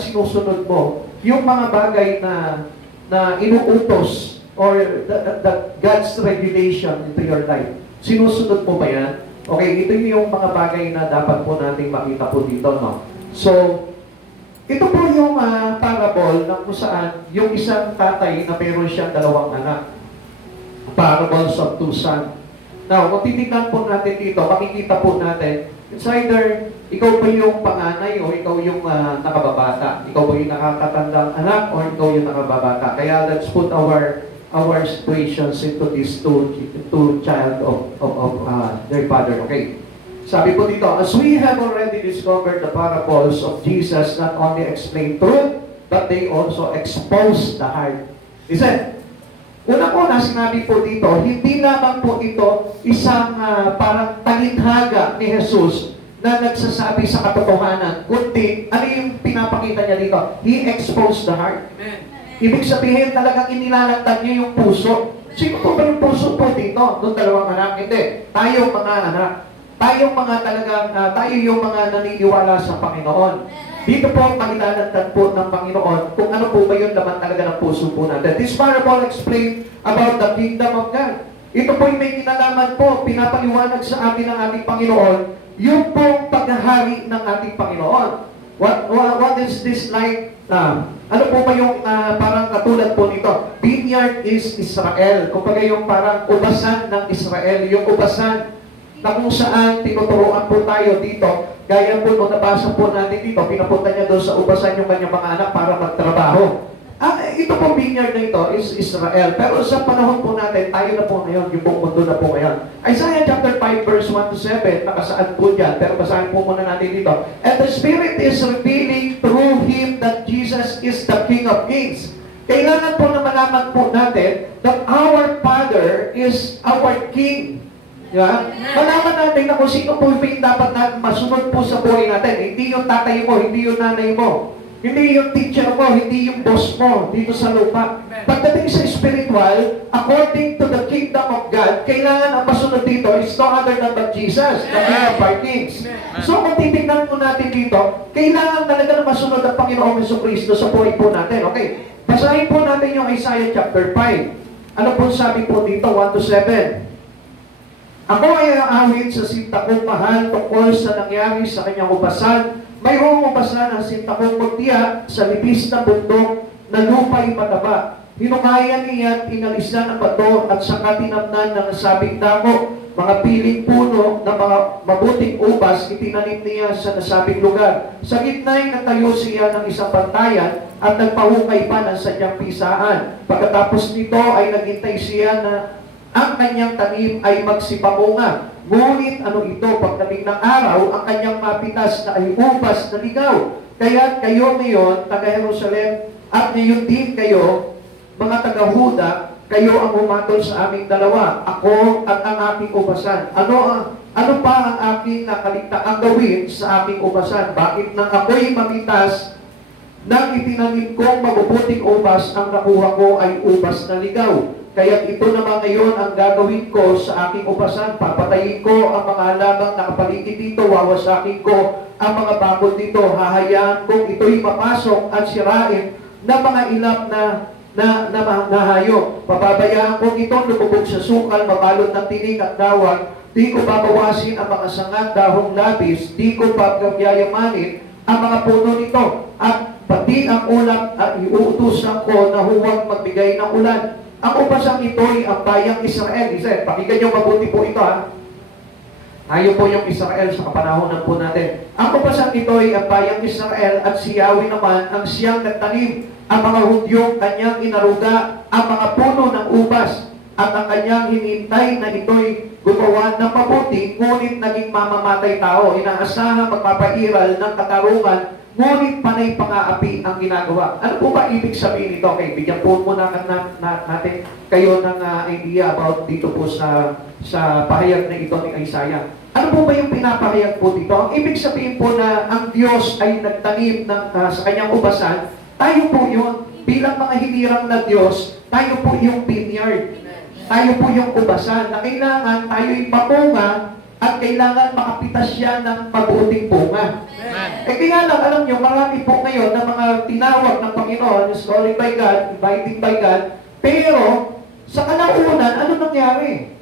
sinusunod mo, yung mga bagay na inuutos or the God's regulation into your life, sinusunod mo ba yan? Okay, ito yung mga bagay na dapat po nating makita po dito, no? So, ito po yung parable na kung saan yung isang tatay na meron siyang dalawang anak. Parables of two sons. Now, kung titignan po natin dito, makikita po natin, it's either ikaw ba yung panganay o ikaw yung nakababata. Ikaw ba yung nakakatandang anak o ikaw yung nakababata. Kaya let's put our situations into these two child of their father. Okay. Sabi po dito, as we have already discovered the parables of Jesus not only explain truth, but they also expose the heart. Listen, unang-una sinabi po dito, hindi lamang po ito isang parang talinghaga ni Jesus na nagsasabi sa katotohanan, kundi ano yung pinapakita niya dito? He exposed the heart. Amen. Ibig sabihin talagang inilalantad niya yung puso. Sino po ba yung puso po dito? Doon dalawang anak? Hindi. Tayo mga anak. Tayong mga talagang, tayo yung mga naniniwala sa Panginoon. Dito po panilalantad po ng Panginoon kung ano po ba yung laman talaga ng puso po natin. This parable explain about the kingdom of God. Ito po yung may kinalaman po, pinapaliwanag sa atin ng ating Panginoon, yung pong paghahari ng ating Panginoon. What is this like? Ano po ba yung parang katulad po nito? Vineyard is Israel. Kumbaga yung parang ubasan ng Israel. Yung ubasan na kung saan tinuturuan po tayo dito. Gaya po nung nabasa po natin dito, pinapunta niya doon sa ubasan yung kanyang mga anak para magtrabaho. Ito pong vineyard na ito is Israel. Pero sa panahon po natin, tayo na po ngayon, yung buong mundo na po ngayon. Isaiah chapter 5 verse 1 to 7, nakasaad po dyan. Pero basahin po muna natin dito. And the Spirit is revealing through Him that Jesus is the King of Kings. Kailangan po na malaman po natin that our Father is our King. Yeah? Malaman natin na kung sino po yung dapat na masunod po sa buhay natin. Hindi yung tatay mo, hindi yung nanay mo. Hindi yung teacher mo, hindi yung boss mo dito sa lupa. Pagdating sa spiritual, according to the kingdom of God, kailangan ang masunod dito is no other than but Jesus, the King of our Kings. So kung titignan po natin dito, kailangan talaga na masunod ang Panginoong Jesucristo sa buhay po natin. Okay, basahin po natin yung Isaiah chapter 5. Ano po sabi po dito, 1 to 7? Ako ay aawit sa sinta kong mahal tungkol sa nangyari sa kanyang ubasan. Mayroong ubasan ang sinta kong magtiya sa libis na bundok na lupa'y mataba. Hinukayan niya at inalisan ang bato at saka tinamnan ng nasabing damo. Mga piling puno na mga mabuting ubas itinanim niya sa nasabing lugar. Sa gitna'y natayo siya ng isang pantayan at nagpahukay pa ng sadyang pisaan. Pagkatapos nito ay naghintay siya na ang kanyang tanim ay magsipamunga. Ngunit ano ito, pagdating ng araw, ang kanyang mapitas na ay ubas na ligaw. Kaya kayo ngayon, taga-Jerusalem, at ngayon din kayo, mga taga-Huda, kayo ang humatol sa aming dalawa, ako at ang aking ubasan. Ano pa ang aking nakaligtaang gawin sa aking ubasan? Bakit nang ako'y mamitas, nang itinanim kong mabubuting ubas, ang nakuha ko ay ubas na ligaw? Kaya ito naman ngayon ang gagawin ko sa aking ubasan. Papatayin ko ang mga lamang nakapaligid dito. Wawasakin ko ang mga bakod dito. Hahayaan kong ito'y mapasok at sirain na mga ilap na hayop. Pababayaan kong itong lumubog sa sukal, mabalot ng tinig at dawag. Di ko babawasin ang mga sangat dahong labis. Di ko pagyayamanin ang mga puno nito. At pati ang ulam at iuutusan ko na huwag magbigay ng ulan. Ang ubasang ito'y ang bayang Israel. Pakinggan niyo mabuti po ito, ha? Tayo po yung Israel sa kapanahonan po natin. Ang ubasang ito'y ang bayang Israel at si Yahweh naman ang siyang nagtanim. Ang mga Hudyong kanyang inaruga, ang mga puno ng ubas, at ang kanyang hinintay na ito'y gumawa ng mabuti, ngunit naging mamamatay tao. Inaasahan magpapairal ng katarungan, ngunit panay pang-aapi ang ginagawa. Ano po ba ibig sabihin nito? Okay, bigyan po muna natin kayo ng idea about dito po sa pahayag na ito ni Isaiah. Ano po ba yung pinapahayag po dito? Ang ibig sabihin po na ang Diyos ay nagtanim sa kanyang ubasan, tayo po yun. Bilang mga hinirang na Diyos, tayo po yung vineyard. Tayo po yung ubasan na kailangan tayo'y mamunga at kailangan makapitas siya ng mabuting bunga. Amen. Kaya lang, alam nyo, marami po ngayon na mga tinawag ng Panginoon, is calling by God, inviting by God, pero sa kalaunan, ano nangyari?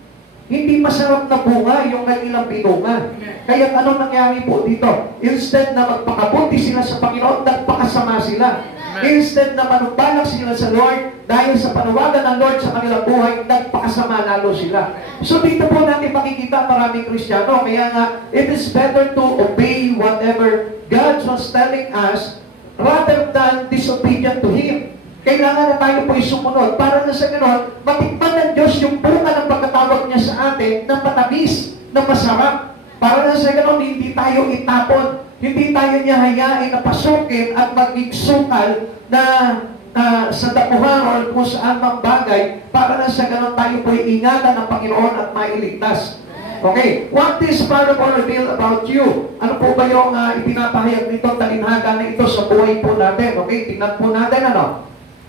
Hindi masarap na bunga yung kanilang binunga. Kaya ano nangyari po dito? Instead na magpakabuti sila sa Panginoon, nagpakasama sila. Instead na manubalak sila sa Lord, dahil sa panawagan ng Lord sa kanilang buhay, nagpakasama lalo sila. So dito po natin makikita maraming Kristiyano. Kaya nga, it is better to obey whatever God was telling us rather than disobedient to Him. Kailangan na tayo po sumunod para na sa ganon, matikman ng Diyos yung bunga ng pagkatawag niya sa atin na matamis, na masarap. Para na sa ganon, hindi tayo itapon. Hindi tayo niya hayain na pasukin at maging sukal na sa damuhan o kung saan mang bagay para na sa ganon tayo po ingatan ng Panginoon at mailigtas. Okay, what this parable reveal about you? Ano po ba yung ipinapahayag nito, talinhaga na ito sa buhay po natin? Okay, tingnan po natin ano.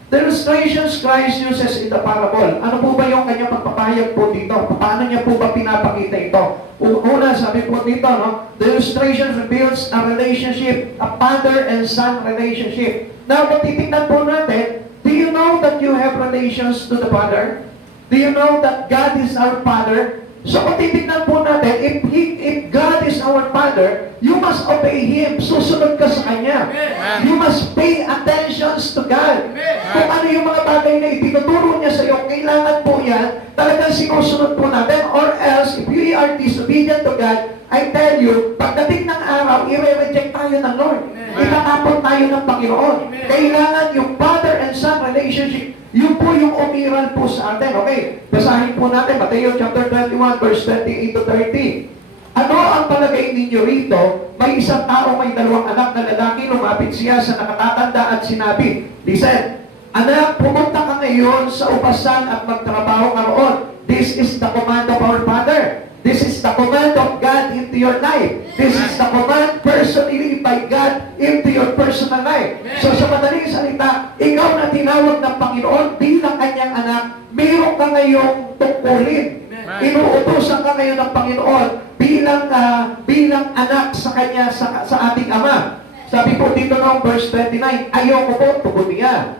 The illustrations Christ uses in the parable. Ano po ba yung kanyang pagpapahayag po dito? Paano niya po ba pinapakita ito? Una, sabi po dito, no? The illustration reveals a relationship, a father and son relationship. Now, kung titignan po natin, do you know that you have relations to the Father? Do you know that God is our Father? So kung titignan po natin, if God is our Father, you must obey Him. Susunod ka sa Kanya. You must pay attention to God. Kung ano yung mga bagay na itinuturo niya sa iyo, kailangan po yan, talagang sinusunod po natin. Or else, if we are disobedient to God, I tell you, pagdating ng araw, i-reject tayo ng Lord. Itatapon tayo ng Panginoon. Kailangan yung father and son relationship, yun po yung umiral po sa atin. Okay, basahin po natin, Mateo chapter 21, verse 28 to 30. Ano ang palagay ninyo rito? May isang tao, may dalawang anak na lalaki, lumapit siya sa nakatatanda at sinabi, listen, anak, pumunta ka ngayon sa upasan at magtrabaho ka roon. This is the command of our Father. This is the command of God into your life. This is the command personally by God into your personal life. So sa madaling salita, ikaw na tinawag ng Panginoon bilang kanyang anak, mayroon ka ngayong tungkulin. Inuutosan ka ngayon ng Panginoon bilang anak sa kanya, sa ating Ama. Sabi po dito ng verse 29, ayoko po, tugon niya.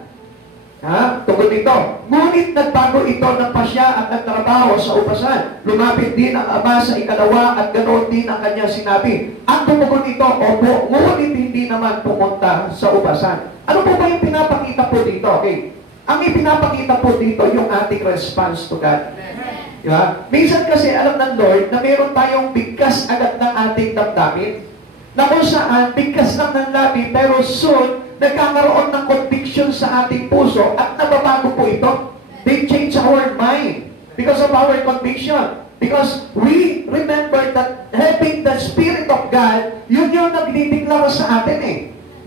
Tungkol dito. Ngunit nagbago ito ng pasya at nagtrabaho sa upasan. Lumapit din ang ama sa ikalawa at ganoon din ang kanyang sinabi. Ang tumugon ito, opo, ngunit hindi naman pumunta sa upasan. Ano po ba yung pinapakita po dito? Okay. Ang ipinapakita po dito yung ating response to God. Diba? Minsan kasi alam ng Lord na meron tayong bigkas agad ng ating damdamin. Na kung saan, bigkas lang ng labi, pero soon, nagkakaroon ng conviction sa ating puso at nababago po ito. They change our mind because of our conviction. Because we remember that having the Spirit of God, yun yung nagdideklara sa atin eh.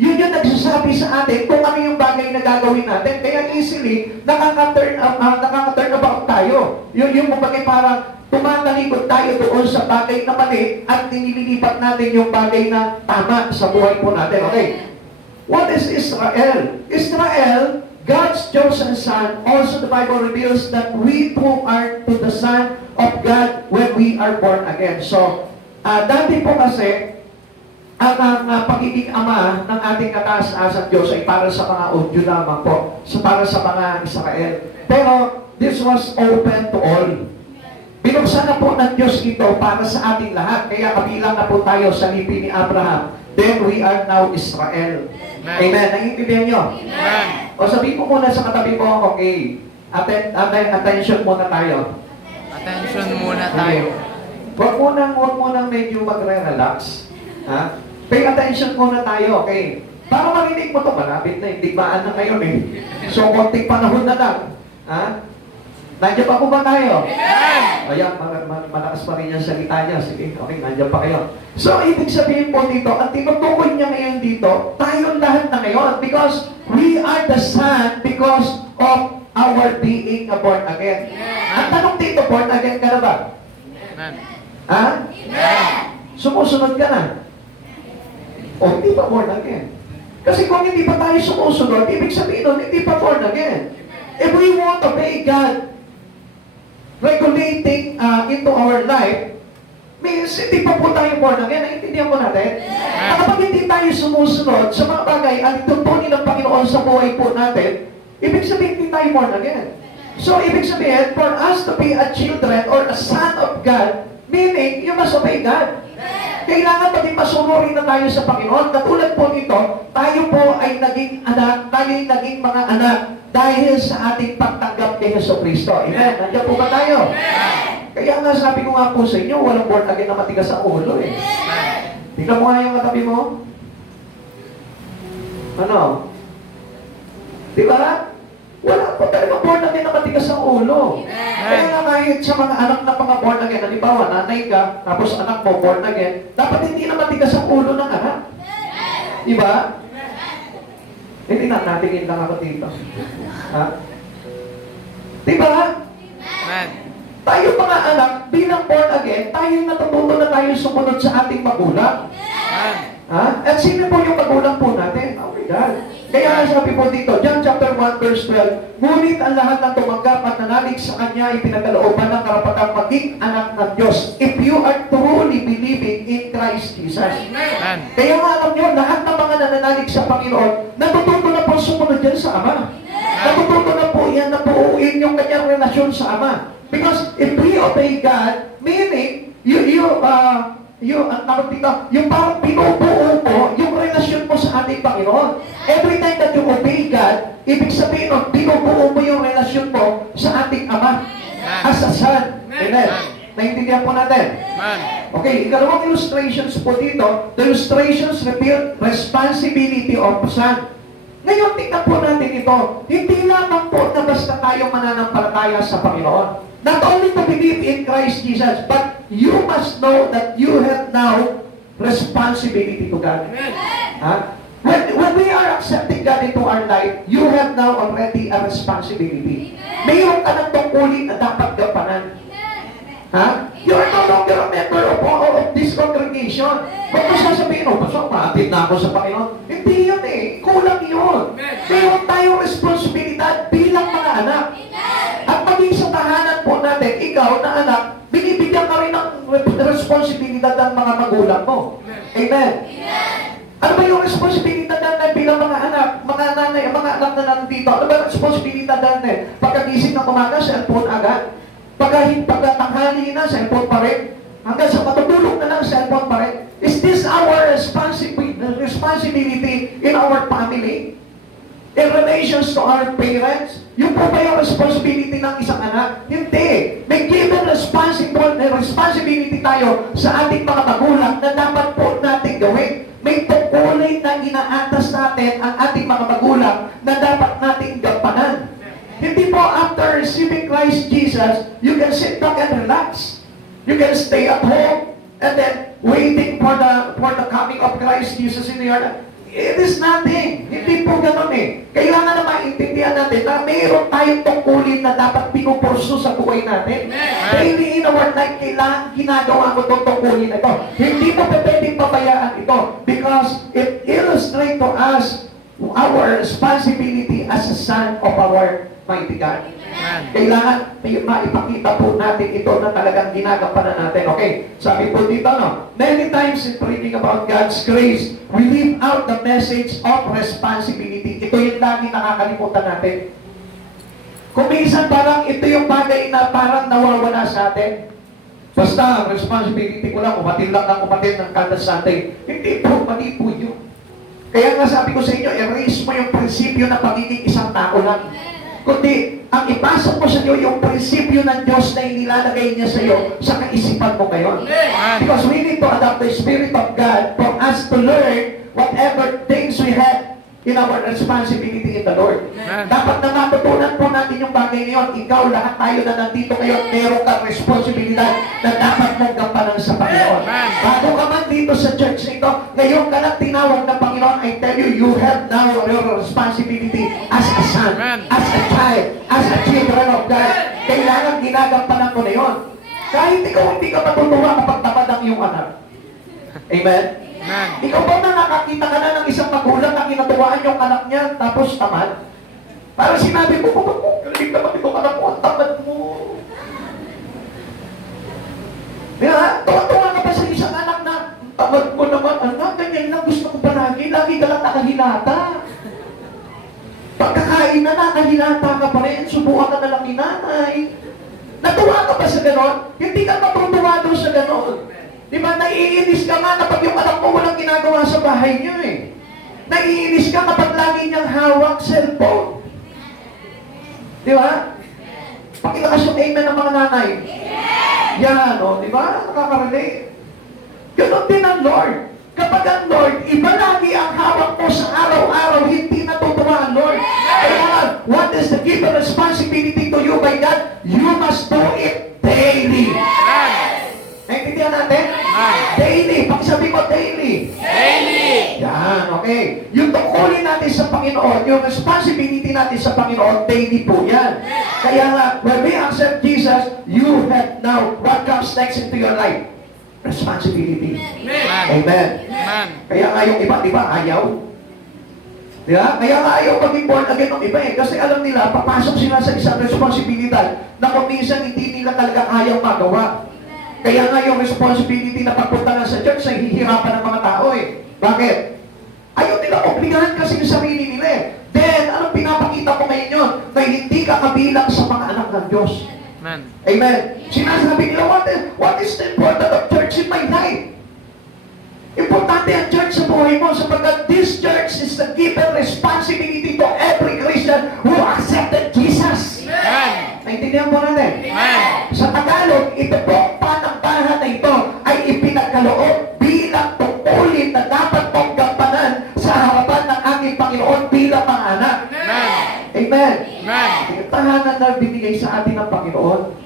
Yun yung nagsasabi sa atin kung ano yung bagay na gagawin natin. Kaya easily, nakaka-turn about tayo. Yun yung bagay parang tumatalikod tayo doon sa bagay na mali at nililipat natin yung bagay na tama sa buhay po natin. Okay? What is Israel? Israel, God's chosen son, also the Bible reveals that we too are to the Son of God when we are born again. So, dati po kasi, ang pag-ibig Ama ng ating kataas-asang Diyos ay para sa mga Udyo lamang po, para sa mga Israel. Pero, this was open to all. Binuksan na po ng Diyos ito para sa ating lahat. Kaya kabilang na po tayo sa lipi ni Abraham. Then we are now Israel. Amen. Naiintindihan nyo? Amen. O sabihin mo muna sa katabi mo, okay, attention muna tayo. Attention muna tayo. Huwag munang medyo magre-relax. Pay attention muna tayo, okay? Para marinig mo to, malapit na, digmaan na ngayon eh. So, konting panahon na lang. Nandiyan pa po ba tayo? Ayan, malakas pa rin yung salita niya. Sige, okay, nandiyan pa kayo. So, ibig sabihin po dito, ang tinutukoy niya ngayon dito, tayong lahat na ngayon. Because we are the son because of our being born again. Ang tanong dito, born again ka na ba? Amen. Sumusunod ka na? O, hindi pa born again. Kasi kung hindi pa tayo sumusunod, ibig sabihin nun, hindi pa born again. If we want to obey God, regulating into our life, Hindi pa po tayo born again. Naintindihan po natin? At kapag hindi tayo sumusunod sa mga bagay ang tutunin ng Panginoon sa buhay po natin, ibig sabihin hindi tayo born again. So, ibig sabihin, for us to be a children or a son of God, meaning, you must obey God. Kailangan maging masunurin na tayo sa Panginoon. Katulad po nito, tayo po ay naging anak, tayo ay naging mga anak dahil sa ating pagtanggap kay Yesu Kristo. Amen? Nandiyan po ba tayo? Kaya nga sabi ko nga po sa inyo, walang born again na matigas sa ulo eh. Tingnan mo nga yung katabi mo. Ano? Di ba? Wala po talaga born again na matigas ang ulo. Kaya nga kahit sa mga anak na mga born again, halimbawa, nanay ka, tapos anak mo born again, dapat hindi na matigas ang ulo ng anak. Di ba? Hindi na, natingin lang ako dito. Ha? Di ba? Amen. Tayo mga anak, bilang born again, tayo natututo na tayo sumunod sa ating magulang. Amen. Ha? At sino po yung magulang po natin? Oh my God. Kaya nga sabi po dito, John chapter 1 verse 12, ngunit ang lahat ng tumanggap at nanalig sa Kanya ay pinagkalooban ng karapatang maging anak ng Diyos. If you are truly believing in Christ Jesus. Amen. Kaya nga alam nyo, lahat ng mga nananalig sa Panginoon, natututo na po sumunod yan sa Ama. Natututo na po yan na buuin yung kanyang relasyon sa Ama. Because if we obey God, meaning, ang tawag dito, yung parang binubuo mo yung relasyon mo sa ating Panginoon. Every time that you obey God, ibig sabihin nun, binubuo mo yung relasyon mo sa ating Ama. As a son. Amen. Naintindihan po natin. Amen. Okay, ikalawang illustrations po dito, the illustrations reveal responsibility of son. Ngayon, tingnan po natin ito. Hindi lamang po na basta tayo mananampalataya sa Panginoon. Not only to believe in Christ Jesus, but you must know that you have now responsibility to God. Ha? When we are accepting God into our life, you have now already a responsibility. Mayroon ka ng tungkulin na dapat gampanan. Ha? You are no longer a member of this congregation. Huwag mo sasabihin, basta maatid na ako sa Panginoon. Hindi yun eh. Kulang yun. Mayroon tayong responsibilidad bilang mga anak. At maging sa tahanan po natin, ikaw na anak, binibigyan ka rin ng responsibilidad ng mga magulang mo. Amen. Ano ba yung responsibilidad natin bilang mga anak, mga nanay, mga anak na nandito? Ano ba yung responsibilidad natin? Pagkagising ng umaga, cellphone agad. Pagkatanghali na, cellphone pa rin. Hanggang sa matutulog na lang, cellphone pa rin. Is this our responsibility in our family? In relations to our parents? Yung po ba yung responsibility ng isang anak? Hindi. May given responsibility tayo sa ating mga magulang na dapat po natin gawin. May tungkulin na inaatas natin ang ating mga magulang na dapat nating gampanan. Hindi po after receiving Christ Jesus, you can sit back and relax. You can stay at home and then waiting for the coming of Christ Jesus in your life. It is nothing. Hindi po ganun eh. Kailangan na maintindihan natin na mayroon tayong tungkulin na dapat pinupurso sa buhay natin. Daily in our life, kailangan ginagawa ko itong tungkulin na ito. Hindi mo pwedeng pabayaan ito because it illustrates to us our responsibility as a son of our mighty God. Kailangan maipakita po natin ito na talagang ginagampanan natin. Okay, sabi po dito, no? Many times in preaching about God's grace, we leave out the message of responsibility. Ito yung lagi nakakalimutan natin. Kung minsan parang ito yung bagay na parang nawawala sa atin. Basta, ang responsibility ko lang, umatin lang ng umatin ng kada Sunday. Hindi po, mali po yun. Kaya nga sabi ko sa inyo, erase mo yung prinsipyo na pagiging isang tao lang. Kundi, ang ipasok mo sa iyo yung prinsipyo ng Diyos na inilalagay niya sa iyo sa kaisipan mo ngayon. Because we need to adopt the Spirit of God for us to learn whatever things we have in our responsibility in the Lord. Dapat na matutunan po natin yung bagay ngayon. Ikaw, lahat tayo na nandito ngayon, meron kang responsibilidad na dapat mong gampanan sa Panginoon. Bago ka man dito sa church nito, ngayon ka lang tinawag ng Panginoon, I tell you, you have now your responsibility as a son, as a child, as a children of God. Kailangan ginagampanan mo na yun. Kahit ikaw hindi ka matutuwa kapag tamad ang iyong anak. Amen? Ikaw ba na nakakita ka na ng isang magulang na kinatuwaan yung anak niya tapos tamad? Parang sinabi ko, galing naman itong anak mo, ang tamad mo. Tuwa-tuwa ka Tamad mo naman, anak, ganyan lang gusto ko palagi. Lagi ka lang nakahilata. Pagkakain na nakahilata ka pa rin, subukan ka na lang ni nanay. Natuwa ka ba sa ganon? Hindi ka matutuwa doon sa ganon. Di ba, naiinis ka nga kapag yung anak mo walang ginagawa sa bahay niyo eh. Naiinis ka kapag lagi niyang hawak cellphone. Di ba? Pakilakas yung amen ng mga nanay. Yan, o, di ba? Nakaka-relate. Ganon din ang Lord. Kapag ang Lord, iba lagi ang hawak mo sa araw-araw, hindi natutuwa ang Lord. Kaya what is the given responsibility to you by God? You must do it daily. Naintindihan natin? Daily. Pagsabi mo, daily. Daily! Yan, okay. Yung tungkulin natin sa Panginoon, yung responsibility natin sa Panginoon, daily po yan. Kaya nga, when we accept Jesus, you have now what comes next into your life? Responsibility. Amen. Amen. Kaya nga yung iba, di ba, ayaw. Di ba? Kaya nga ayaw maging born again ng iba eh. Kasi alam nila, papasok sila sa isang responsibilidad na kung minsan hindi nila talaga ayaw magawa. Kaya nga yung responsibility na pagpunta nga sa church ay hihirapan ng mga tao eh. Bakit? Ayaw nila obligahan kasi yung sarili nila eh. Then, anong pinapakita ko ngayon yun? Na hindi ka kabilang sa mga anak ng Diyos. Amen. Amen. Sinasabi nila, what is the importance of church in my life? Importante ang church sa buhay mo sapagkat this church is the given responsibility to every Christian who accepted Jesus. Amen. Naintindihan po natin? Amen. Sa Tagalog, ito pong panambahan na ito ay ipinagkaloob bilang tungkulin na dapat mong gampanan sa harapan ng aking Panginoon bilang mga anak. Amen. Amen. Amen. Yung tahanan na binigay sa atin ng Panginoon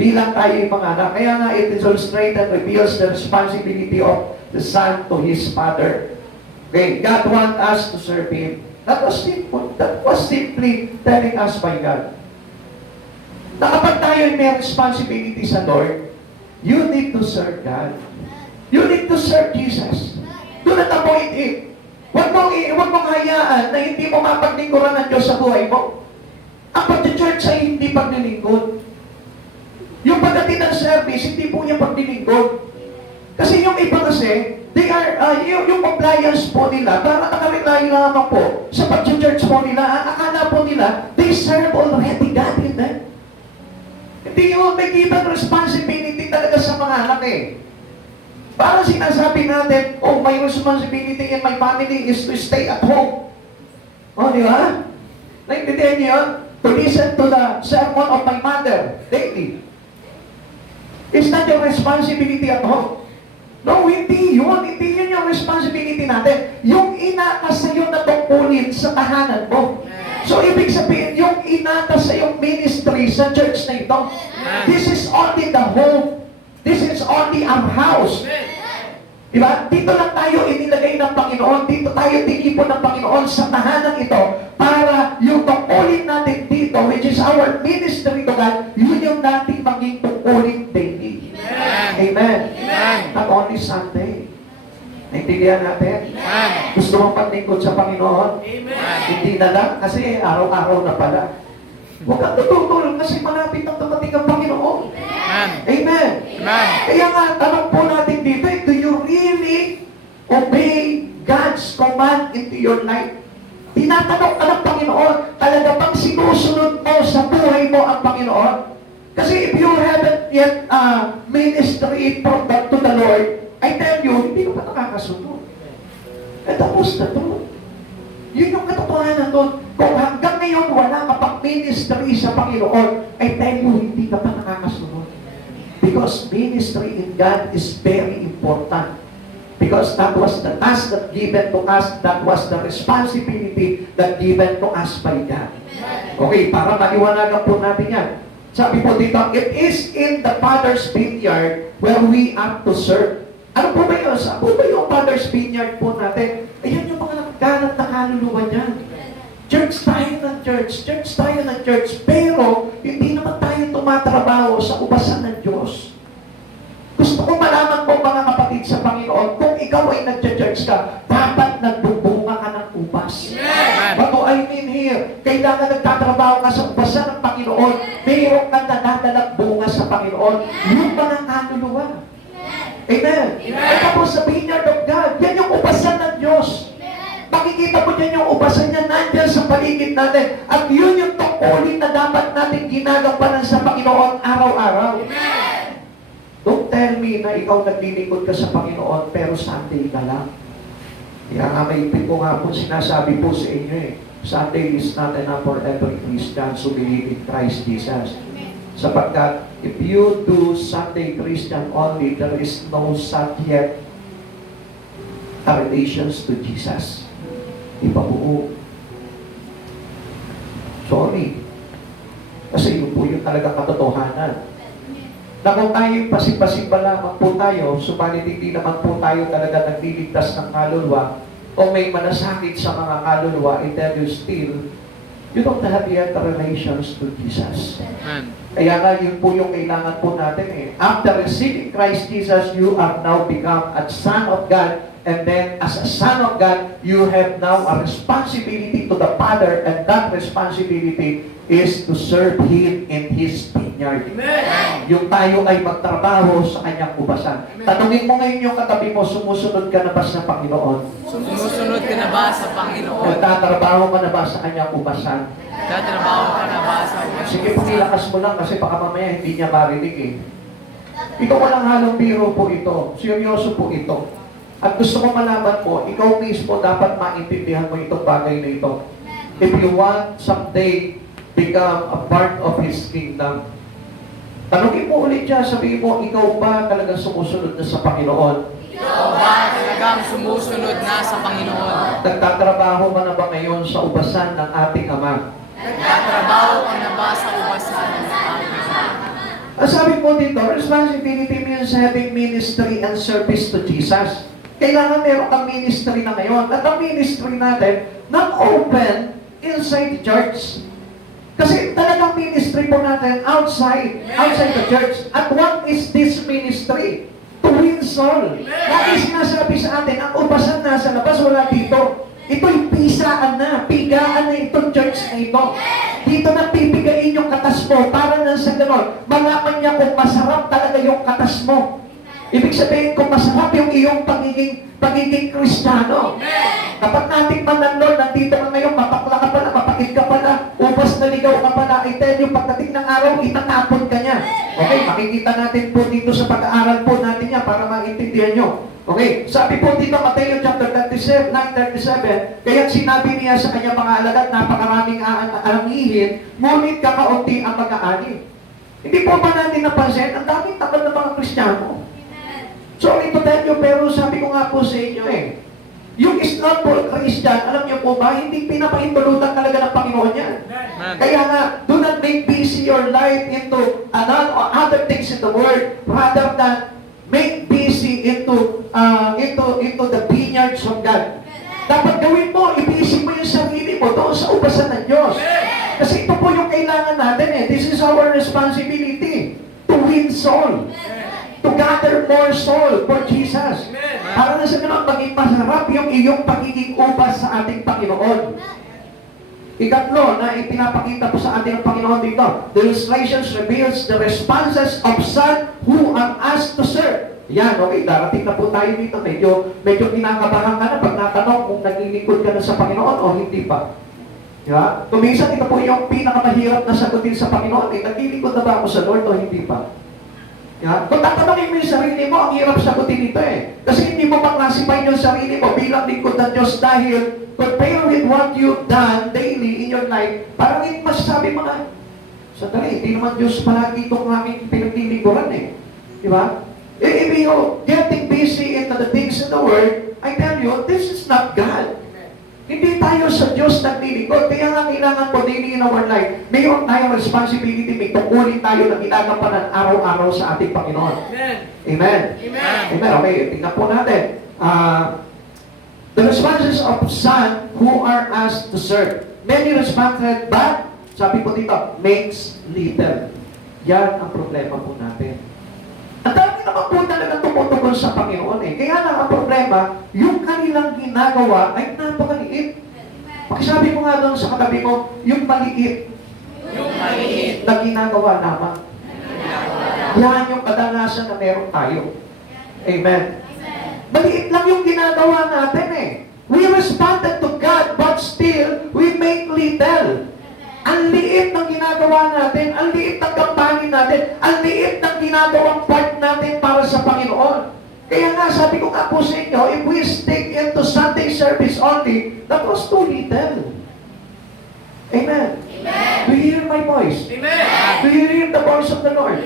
bilang tayo yung mga anak. Kaya nga it is illustrated and reveals the responsibility of the son to his father. Okay, God wants us to serve Him. That was simply telling us by God. Na kapag tayo may responsibility sa Lord, you need to serve God. You need to serve Jesus. Do not avoid it. Huwag mong hayaan na hindi mo mapaglingkuran ng Diyos sa buhay mo. Ang pag-church ay hindi paglilingkod. Yung pagdating ng service, hindi po niya paglilingkod. Kasi yung iba kasi, they are, yung compliance po nila, para nakarelay lamang po sa pag-church po nila, akala po nila, they serve already God in them. Hindi yun, may given responsibility talaga sa mga anak eh. Para sinasabi natin, oh, my responsibility in my family is to stay at home. Oh, di ba? Naintindihan niyo yun? To listen to the sermon of my mother daily. It's not your responsibility at home. No, hindi yun. Hindi yun yung responsibility natin. Yung inatas sa'yo na tungkulin sa tahanan mo. So, ibig sabihin, yung inatas sa yung ministry sa church na ito, this is only the home. This is only our house. Diba? Dito lang tayo inilagay ng Panginoon. Dito tayo tinipon ng Panginoon sa tahanan ito para yung tungkulin natin dito, which is our ministry to God, yun yung natin maging tungkulin daily. Amen. Amen. Not only Sunday. Naintindihan natin? Amen. Gusto mong paglingkod sa Panginoon? Amen. Hindi na lang, kasi araw-araw na pala. Huwag kang tutulong kasi malapit ang dumating ang Panginoon. Amen. Amen. Amen. Kaya nga, tanong po natin dito, do you really obey God's command into your life? Tinatanong ka ng Panginoon, talaga bang sinusunod mo sa buhay mo ang Panginoon? Kasi if you haven't yet ministry from that to the Lord, I tell you, hindi ka pa nakakasunod. And tapos na to. Yun yung katotohanan doon. Kung hanggang ngayon wala ka pang ministry sa Panginoon, I tell you, hindi ka pa nakakasunod. Because ministry in God is very important. Because that was the task that given to us, that was the responsibility that given to us by God. Okay, para maliwanagan po natin yan. Sabi po dito, it is in the Father's vineyard where we are to serve. Ano po ba yun? Saan po ba yung Father's vineyard po natin? Ayan yung mga nagkalat na kaluluwa niyan. Church tayo ng church, pero hindi naman tayo tumatrabaho sa ubasan ng Diyos. Gusto ko malaman po mga kapatid sa Panginoon, kung ikaw ay nag-church ka, dapat nagbubunga ka ng ubas. What do I mean here? Kailangan nagtatrabaho ka sa ubasan ng Panginoon, mayroon kang nadadalang bunga sa Panginoon, yung mga kaluluwa. Amen. Ito po sa vineyard of God. Yan yung ubasan ng Diyos. Makikita mo dyan yung ubasan niya nandyan sa paligid natin. At yun yung tungkulin na dapat natin ginagampanan sa Panginoon araw-araw. Don't tell me na ikaw naglilingkod ka sa Panginoon pero Sunday ka lang. Kaya nga may ko nga po sinasabi po sa inyo eh. Sunday is not enough for every Christian who believe in Christ Jesus. Sapagkat if you do Sunday Christian only, there is no such yet relations to Jesus. Ipabuo. Sorry. Kasi yun po yung talagang katotohanan. Na kung tayo pasip-pasipa lamang po tayo, subalit hindi naman po tayo talaga nagliligtas ng kaluluwa o may manasakit sa mga kaluluwa, I tell you still, you don't have yet relations to Jesus. Amen. Kaya nga, yun po yung kailangan po natin eh. After receiving Christ Jesus, you are now become a son of God. And then, as a son of God, you have now a responsibility to the Father. And that responsibility is to serve Him in His vineyard. Amen. Yung tayo ay magtrabaho sa kanyang ubasan. Tanungin mo ngayon yung katabi mo, sumusunod ka na ba sa Panginoon? Sumusunod ka na ba sa Panginoon? Nagtatrabaho ka na ba sa kanyang ubasan? Tatrabaho ka na ba sa Sige, pakilakas mo lang kasi baka mamaya hindi niya marinig eh. Ito walang halong biro po ito. Seryoso po ito. At gusto ko malaman mo, ikaw mismo dapat maintindihan mo itong bagay na ito. If you want someday become a part of His kingdom, tanungin mo ulit siya, sabihin mo, ikaw ba talagang sumusunod na sa Panginoon? Ikaw ba talagang sumusunod na sa Panginoon? Nagtatrabaho ka na ba ngayon sa ubasan ng ating Ama? Nagtatrabaho ka na ba sa ubasan ng ating Ama? Ang sabi po dito, responsibility means having ministry and service to Jesus. Kailangan meron kang ministry na ngayon. At ang ministry natin, not open inside the church. Kasi talagang ministry po natin outside the church. At what is this ministry? To win soul. Lagi sinasabi sa atin, ang ubasan nasa labas, wala dito. Ito'y pisaan na, pigaan na itong church na ito. Dito na pipigain yung katas mo para nang sa ganon, malaman niya kung masarap talaga yung katas mo. Ibig sabihin kung masarap yung iyong pagiging Kristiyano. Kapag nating mananlol, nandito ka ngayon, mapakla ka pala, mapakit ka pala, ubas na ligaw ka pala, I tell you, pagdating ng araw, itatapon ka niya. Okay, makikita natin po dito sa pag-aaral po natin niya para maintindihan nyo. Okay, sabi po dito, Mateo chapter 37, 9:37, kaya sinabi niya sa kanyang mga alagad, napakaraming amihin, ngunit kakaunti ang mag-aani. Hindi po ba natin napansin, ang daming takot ng mga Kristiyano? Sorry to tell you, pero sabi ko nga po sa inyo eh, yung is not for Christian, alam niyo po ba, hindi pinapahintulutan talaga ng Panginoon yan. Kaya nga, do not make busy your life into other things in the world, rather than make busy into the vineyards of God. Dapat gawin mo, i-busy mo yung sarili mo doon sa ubasan ng Diyos. Kasi ito po yung kailangan natin eh. This is our responsibility to win soul. To gather more soul for Jesus. Para na sa ganun, maging masarap yung iyong pagiging ubas sa ating Panginoon. Ikatlo, na ipinapakita po sa ating Panginoon dito, the illustrations reveals the responses of son who are asked to serve. Yan, okay, darating na po tayo dito. Medyo kinakabahan ka na pag natanong kung naglilingkod ka na sa Panginoon o hindi pa. Diba? Kuminsan, ito po yung pinakamahirap na sagutin sa Panginoon. Naglilingkod na ba ako sa Lord o hindi pa? Yeah. Kung tatanungin mo yung sarili mo, ang hirap sagutin ito eh. Kasi hindi mo maklasify yung sarili mo bilang lingkod ng Diyos dahil compare with what you've done daily in your life, parang hindi masasabi mo na, sandali, hindi naman Diyos palagi itong aming pinaglilingkuran eh. Di ba? If you getting busy into the things in the world, I tell you, this is not God. Hindi tayo sa Diyos naglilingkod. Kaya nga kailangan po daily in our life, mayroon tayong responsibility, may tungkulin tayo na ginagampanan araw-araw sa ating Panginoon. Amen. Amen. Amen. Amen. Okay, tingnan po natin. The responses of son who are asked to serve. Many responded, but, sabi po dito, makes little. Yan ang problema po natin. Ang dami naman po talagang tumutugon sa Panginoon eh. Kaya lang ang problema, yung kanilang ginagawa ay napakaliit. Pakisabi ko nga doon sa katabi mo, yung maliit na ginagawa naman. Yan yung kadalasan na meron tayo. Amen. Maliit lang yung ginagawa natin eh. We responded to God, but still, we make little. Ang liit ng ginagawa natin, ang liit ng kampanin natin, ang liit ng ginagawang part natin para sa Panginoon. Kaya nga, sabi ko nga po sa inyo, if we stick into Sunday service only, that was too little. Amen. Do you hear my voice? Do you hear the voice of the Lord?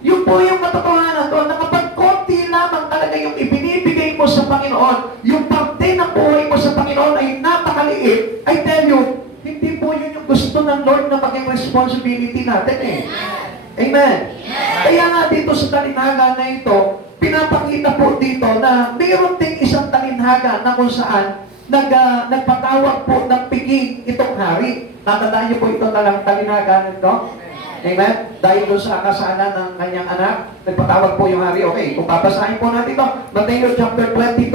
Yun po yung katotohanan doon, na kapag konti lamang talaga yung ibinibigay mo sa Panginoon, yung parte ng buhay mo sa Panginoon ay napakaliit, I tell you, hindi po yun yung gusto ng Lord na maging responsibility natin eh. Amen. Kaya nga dito sa talinhaga na ito, pinapakita po dito na mayroon ding isang talinhaga na kung saan nagpatawag po ng piging itong hari. Tatandaan niyo po ito talinhaga nito? Amen? Dahil doon sa kasalan ng kanyang anak, nagpatawag po yung hari. Okay, kung babasahin po natin ito, Mateo chapter 22,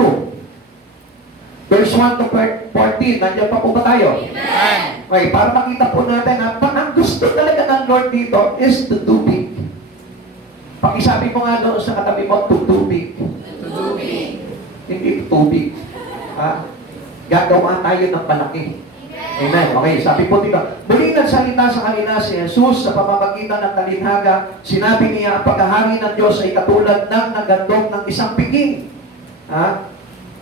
verse 1 to 14, nandiyan pa po ba tayo? Amen. Okay, para makita po natin na ang gusto talaga ng Lord dito is to do big. Pakisabi mo nga doon sa katabi mo, to do big. Hindi tubig. Gagawa tayo ng palaki. Amen. Okay, sabi po dito, muli nagsalita sa kanila si Jesus sa pamamagitan ng talinhaga, sinabi niya, ang paghahari ng Diyos ay katulad ng nagandong ng isang piging.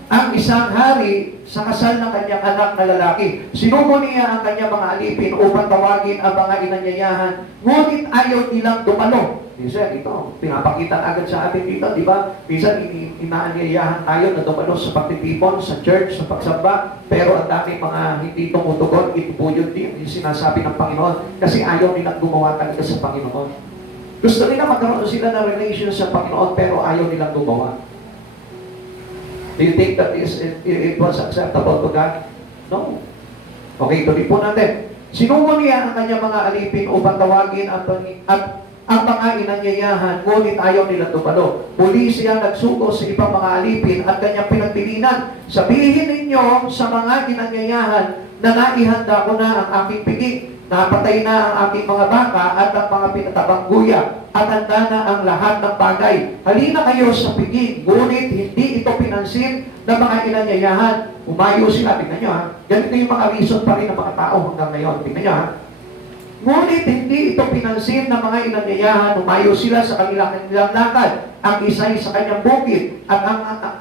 Ang isang hari sa kasal ng kanyang anak na lalaki. Sinugo niya ang kanyang mga alipin upang tawagin ang mga inanyayahan, ngunit ayaw nilang dumalo. Minsan, ito, pinapakita agad sa atin dito, di ba? Minsan, inaanyayahan tayo na dumalo sa pagtitipon, sa church, sa pagsamba, pero ang dami mga hindi tumutugon, ito po yun din, yung sinasabi ng Panginoon, kasi ayaw nilang gumawa talaga sa Panginoon. Gusto nila magkaroon sila ng relation sa Panginoon, pero ayaw nilang gumawa. Do you think that it was acceptable to God? No. Okay, tuloy po natin. Sinugo niya ang kanyang mga alipin upang tawagin ang mga inanyayahan, ngunit ayaw nila dumalo. Muli siya nagsugo sa ibang mga alipin at kanyang pinagpilinan. Sabihin ninyo sa mga inanyayahan na naihanda ko na ang aking piging. Napatay na ang aking mga baka at ang mga pinatabang guya at handa na ang lahat ng bagay. Halina kayo sa piging, ngunit hindi ito pinansin ng mga inanyayahan. Umayo sila, tingnan nyo ha. Ganito yung mga reason pa rin ng mga tao hanggang ngayon. Tingnan nyo ha. Ngunit hindi ito pinansin ng mga inanyayahan. Umayo sila sa kanilang lakad. Ang isa'y sa kanyang bukid at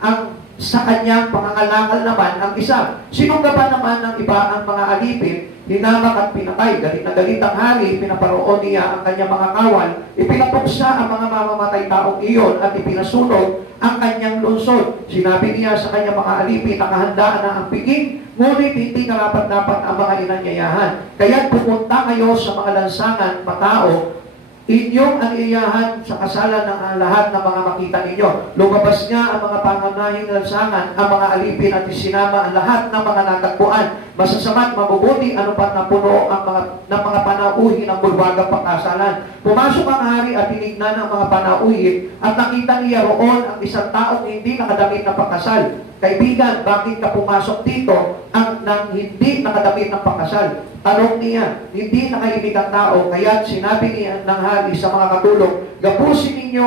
ang sa kanyang pangangalakal naman ang isa. Sinunggaban naman ng iba ang mga alipin, hinamak at pinatay. Galit na galit ang hari, pinaparoon niya ang kanyang mga kawal, ipinapuksa ang mga mamamatay taong iyon at ipinasunog ang kanyang lungsod. Sinabi niya sa kanyang mga alipin, nakahandaan na ang piging, ngunit hindi karapat-dapat ang mga inanyayahan. Kaya pupunta kayo sa mga lansangan, patao, inyong aniyahan sa kasalan ng lahat ng mga makita ninyo. Lumabas nga ang mga pangunahing lansangan, ang mga alipin at isinama ang lahat ng mga natagpuan. Masasama't mabubuti ano pat napuno ang mga panauhin ng bulwagang pangkasalan. Pumasok ang hari at tinignan ang mga panauhin at nakita niya roon ang isang taong hindi nakadamit na pangkasal. Kaibigan, bakit ka pumasok dito nang hindi nakadamit ng pangkasal? Tanong niya, hindi nakaibig ang tao, kaya sinabi niya ng hari sa mga katulong, gapusin ninyo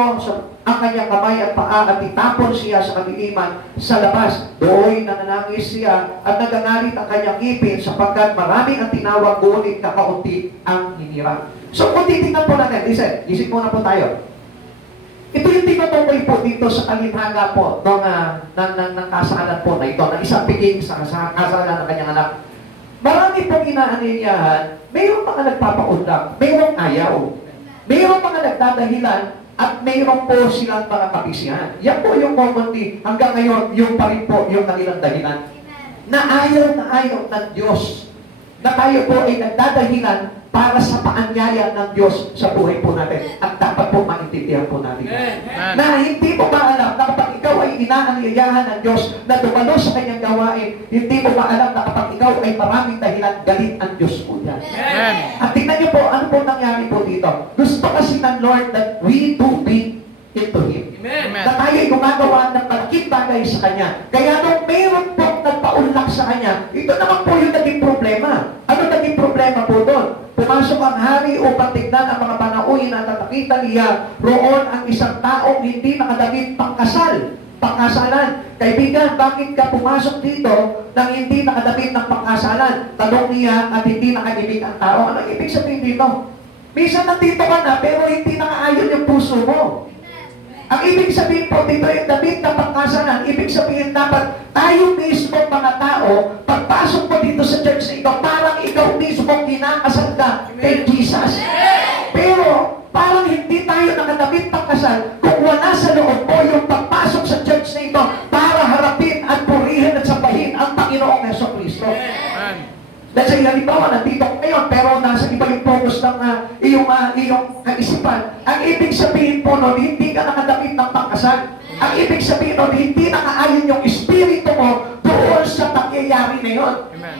ang kanyang kamay at paa at itapon siya sa kadiliman sa labas. Doon nananangis siya at nagangalit ang kanyang ipin sapagkat marami ang tinawag, ngunit kakaunti ang hinirang. So kung titignan po natin, listen, isip muna po tayo. Ito yung tinutukoy po dito sa kalinhaga po ng kasalan po na ito, ng isang piging sa kasalan ng kanyang anak. Marami pong inaanyayahan, mayroong mga nagpapaundak, mayroong ayaw, mayroong mga nagdadahilan, at mayroong po silang mga kabisihan. Yan po yung commonly, hanggang ngayon, yung pa rin po yung kanilang dahilan. Na ayaw ng Diyos, na tayo po ay nagdadahilan para sa paanyaya ng Diyos sa buhay po natin. At dapat po maintindihan po natin. Na hindi mo maalam na kapag ikaw ay inaanyayahan ng Diyos na dumalo sa kanyang gawain, hindi mo maalam na kapag ikaw ay maraming dahilan, galit ang Diyos po yan. At tingnan niyo po, ano po nangyari po dito? Gusto kasi ng Lord that we do big into Him. Na tayo ay gumagawa ng malaking bagay sa Kanya. Kaya nung mayroon po nagpaunlak sa Kanya, ito naman po yung naging problema. Ano naging problema po doon? pumasok ang hari upang tignan ang mga panauhin at nakita niya roon ang isang taong hindi nakadamit pangkasal. Pangkasalan. Kaibigan, bakit ka pumasok dito nang hindi nakadamit ng pangkasalan? Tanong niya at hindi nakagibig ang tao. Ano ibig sabihin dito? Minsan nandito ka na pero hindi nakaayon yung puso mo. Ang ibig sabihin po dito yung damit na pangkasalan, ibig sabihin dapat tayo mismo mga tao, pagpasok mo dito sa church na ito, parang ikaw mismo kinakasal ka kay Jesus. Pero parang hindi tayo nakadamit pangkasal kung wala sa loob mo yung pagpasok sa church na ito para harapin at purihin at sambahin ang Panginoong Jesucristo. Dahil sa halimbawa, nandito ko ngayon, pero nasa iba yung focus ng iyong kaisipan. Ang ibig sabihin po nun, hindi ka nakadamit ng pangkasal. Ang ibig sabihin nun, hindi nakaayon yung espiritu mo doon sa pangyayari na yun.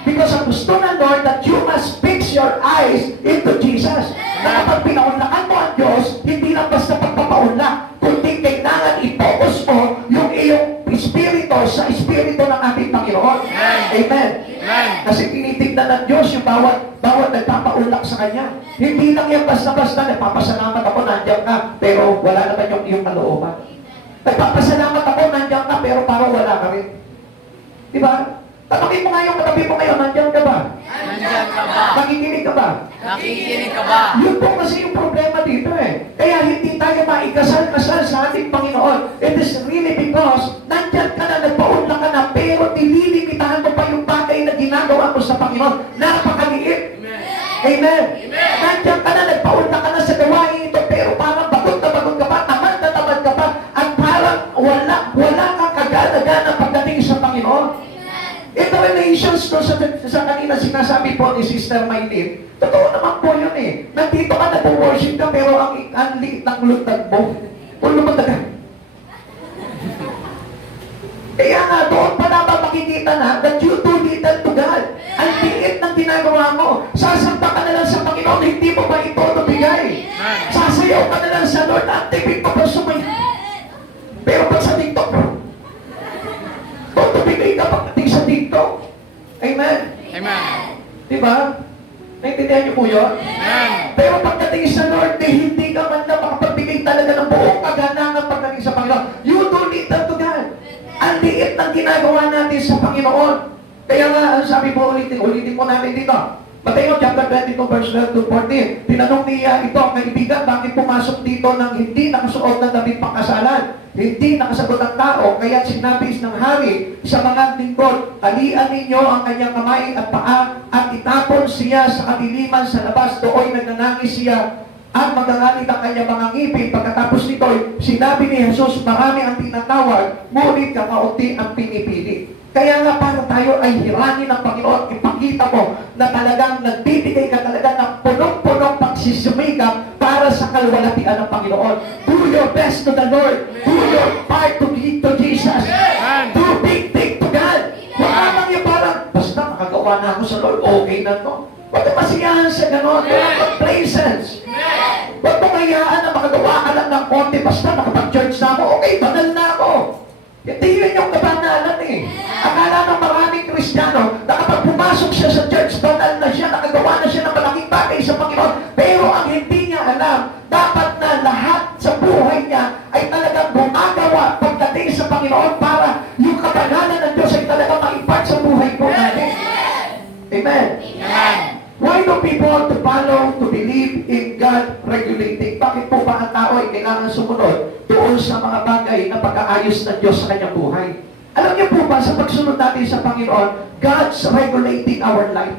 Because ang gusto ng Lord that you must fix your eyes into Jesus. Na kapag pinaunlakan mo ang Diyos, hindi lang basta pagpapaunlak, kundi kailangan i-focus mo yung iyong espiritu sa espiritu ng ating Panginoon. Amen. Kasi tinitignan ng Diyos yung bawat nagpapaulak sa Kanya. Hindi lang yan basta-basta, nagpapasalamat ako, nandiyan ka, pero wala naman yung iyong kalooban. Nagpapasalamat ako, nandiyan ka, pero parang wala ka rin. Diba? Tanungin mo nga yung katabi mo ngayon, nandiyan ka ba? Nandiyan ka ba? Nakikinig ka ba? Nakikinig ka ba? Yun po kasi yung problema dito eh. Kaya hindi tayo maikasal-kasal sa ating Panginoon. It is really because nandyan ka na, nagpaunla ka na, pero nililimitahan mo pa yung bagay na ginagawa mo sa Panginoon. Napakaliit. Amen. Nandyan ka na, nagpaunla ka na sa gawain ito, pero parang bagod ka pa, tamad ka pa, at parang wala kang kagana-gana pagdating sa Panginoon. In the relations no, sa kanina sinasabi po ni Sister Maylin, totoo naman po yun eh. Nandito ka, nag-worship ka, pero ang liit ng lutag mo, lumatagal. Kaya nga, doon pa naman makikita na that you too little to God. Ang liit ng ginagawa mo. Sasamba ka na lang sa Panginoon, hindi mo ba ito nabigay? Sasayaw ka na lang sa Lord, activate mo pa sumay. Pero pag sa TikTok, bigay ka pagdating sa TikTok. Amen. Amen. Diba? Naintindihan niyo po yun? Amen. Pero pagdating sa Lord, hindi ka man na makapagbigay talaga ng buong kaganangan pagdating sa Panginoon. You don't need that to God. Ang liit ng ginagawa natin sa Panginoon. Kaya nga, sabi po ulitin po natin dito. Mateo chapter 22 verse 12 to 14. Tinanong niya ito, kaibigan, bakit pumasok dito ng hindi nakasuot ng damit pangkasalan? Hindi nakasagot ang tao, kaya sinabi ng hari sa mga lingkod, talian ninyo ang kanyang kamay at paa at itapon siya sa kadiliman sa labas. Doon nagnanangis siya at magagalit ang kanyang mga ngipin. Pagkatapos nito, sinabi ni Jesus, marami ang tinatawag, ngunit kakaunti ang pinipili. Kaya nga para tayo ay hirangin ng Panginoon, ipakita mo na talagang nagbibigay ka talaga ng punong-punong pagsisumikap para sa kalwalatian ng Panginoon. Do your best to the Lord. Do your part to Jesus. Do big thing to God. Huwag naman yung parang, basta makagawa na ako sa Lord, okay na to. Huwag ka masiyahan sa ganon. Huwag complacence. Huwag mong hayaan na makagawa ka lang ng konti, basta makapag-church na ako, okay, banal na ako. Hindi yun yung kabanalan eh. Akala ng maraming Kristiyano na kapag pumasok siya sa church, banal na siya, nakagawa na siya ng malaking bagay sa Panginoon. Pero ang hindi niya alam, dapat na lahat sa buhay niya ay talagang gumagawa pagdating sa Panginoon para yung kabanalan ng Diyos ay talagang ma-impart sa buhay po natin. Amen. Amen. Why do people want to follow, to believe in God regulating? Bakit po ba ang tao ay kailangan sumunod doon sa mga bagay na pag-aayos ng Diyos sa kanyang buhay? Alam niyo po ba, sa pagsunod natin sa Panginoon, God's regulating our life.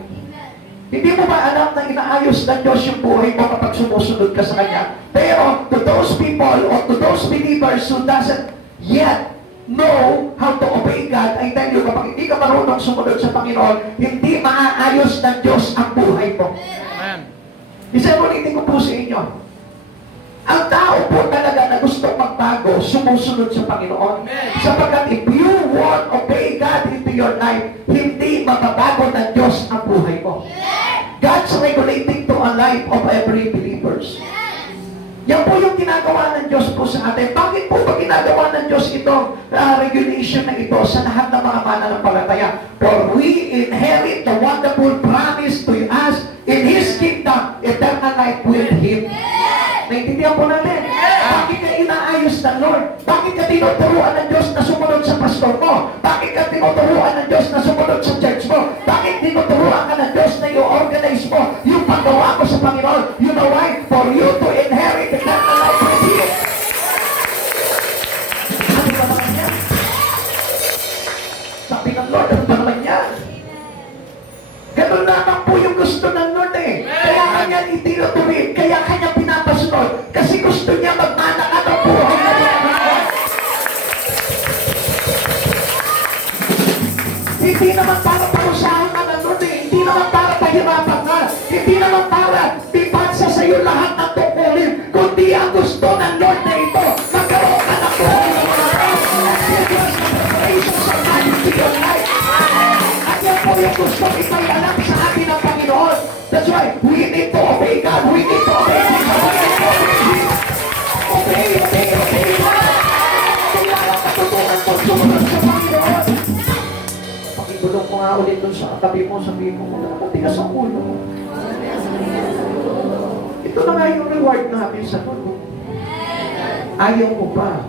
Hindi mo ba alam na inaayos ng Diyos yung buhay mo kapag sumusunod ka sa Kanya? Pero to those people or to those believers who doesn't yet know how to obey God, I tell you, kapag hindi ka marunong sumunod sa Panginoon, hindi maaayos ng Diyos ang buhay mo. Amen. Isa ulitin ko po sa inyo. Ang tao po talaga na gustong magbago, sumusunod sa Panginoon. Sapagkat if you want obey God into your life, hindi mababago ng Diyos ang buhay mo. God's regulating to a life of every believers. Yan po yung ginagawa ng Diyos po sa atin. Bakit po ba ginagawa ng Diyos itong regulation na ito sa lahat ng mga mananampalataya? For we inherit the wonderful promise to us in His kingdom, tinuturuan ng Diyos na sumunod sa pastor mo? Bakit ka tinuturuan ng Diyos na sumunod sa church mo? Bakit tinuturuan ka ng Diyos na i-organize mo yung paggawa mo sa Panginoon? You know why? For you to inherit the eternal life with Him. Ano ba naman yan? Sabi ng Lord, ano ba naman yan? Ganun naman po yung gusto ng Lord eh. Kaya kanya itinutuloy, kaya kanya pinapasunod. Kasi gusto niya magmana ka ng buhay na buhay. Hindi naman para parusahan ka ng Lord eh. Hindi naman para pahirapan ka. Hindi naman para ipansa sa iyo lahat ng tungkulin. Kundi ang gusto ng Lord na ito, magkaroon ka ng buhay na buhay. Because the preparations are not to your life. At yan po yung gusto ipaialam sa atin ng Panginoon. That's why we need to obey God. We need to obey Him. Obey, obey, obey. Kung walang katutunan mo, sumunod sa Panginoon. Pakibulong ko nga ulit dun sa katabi mo, sabihin mo, matigas ang ulo mo. Ito na nga yung reward namin sa tulo. Ayaw mo ba?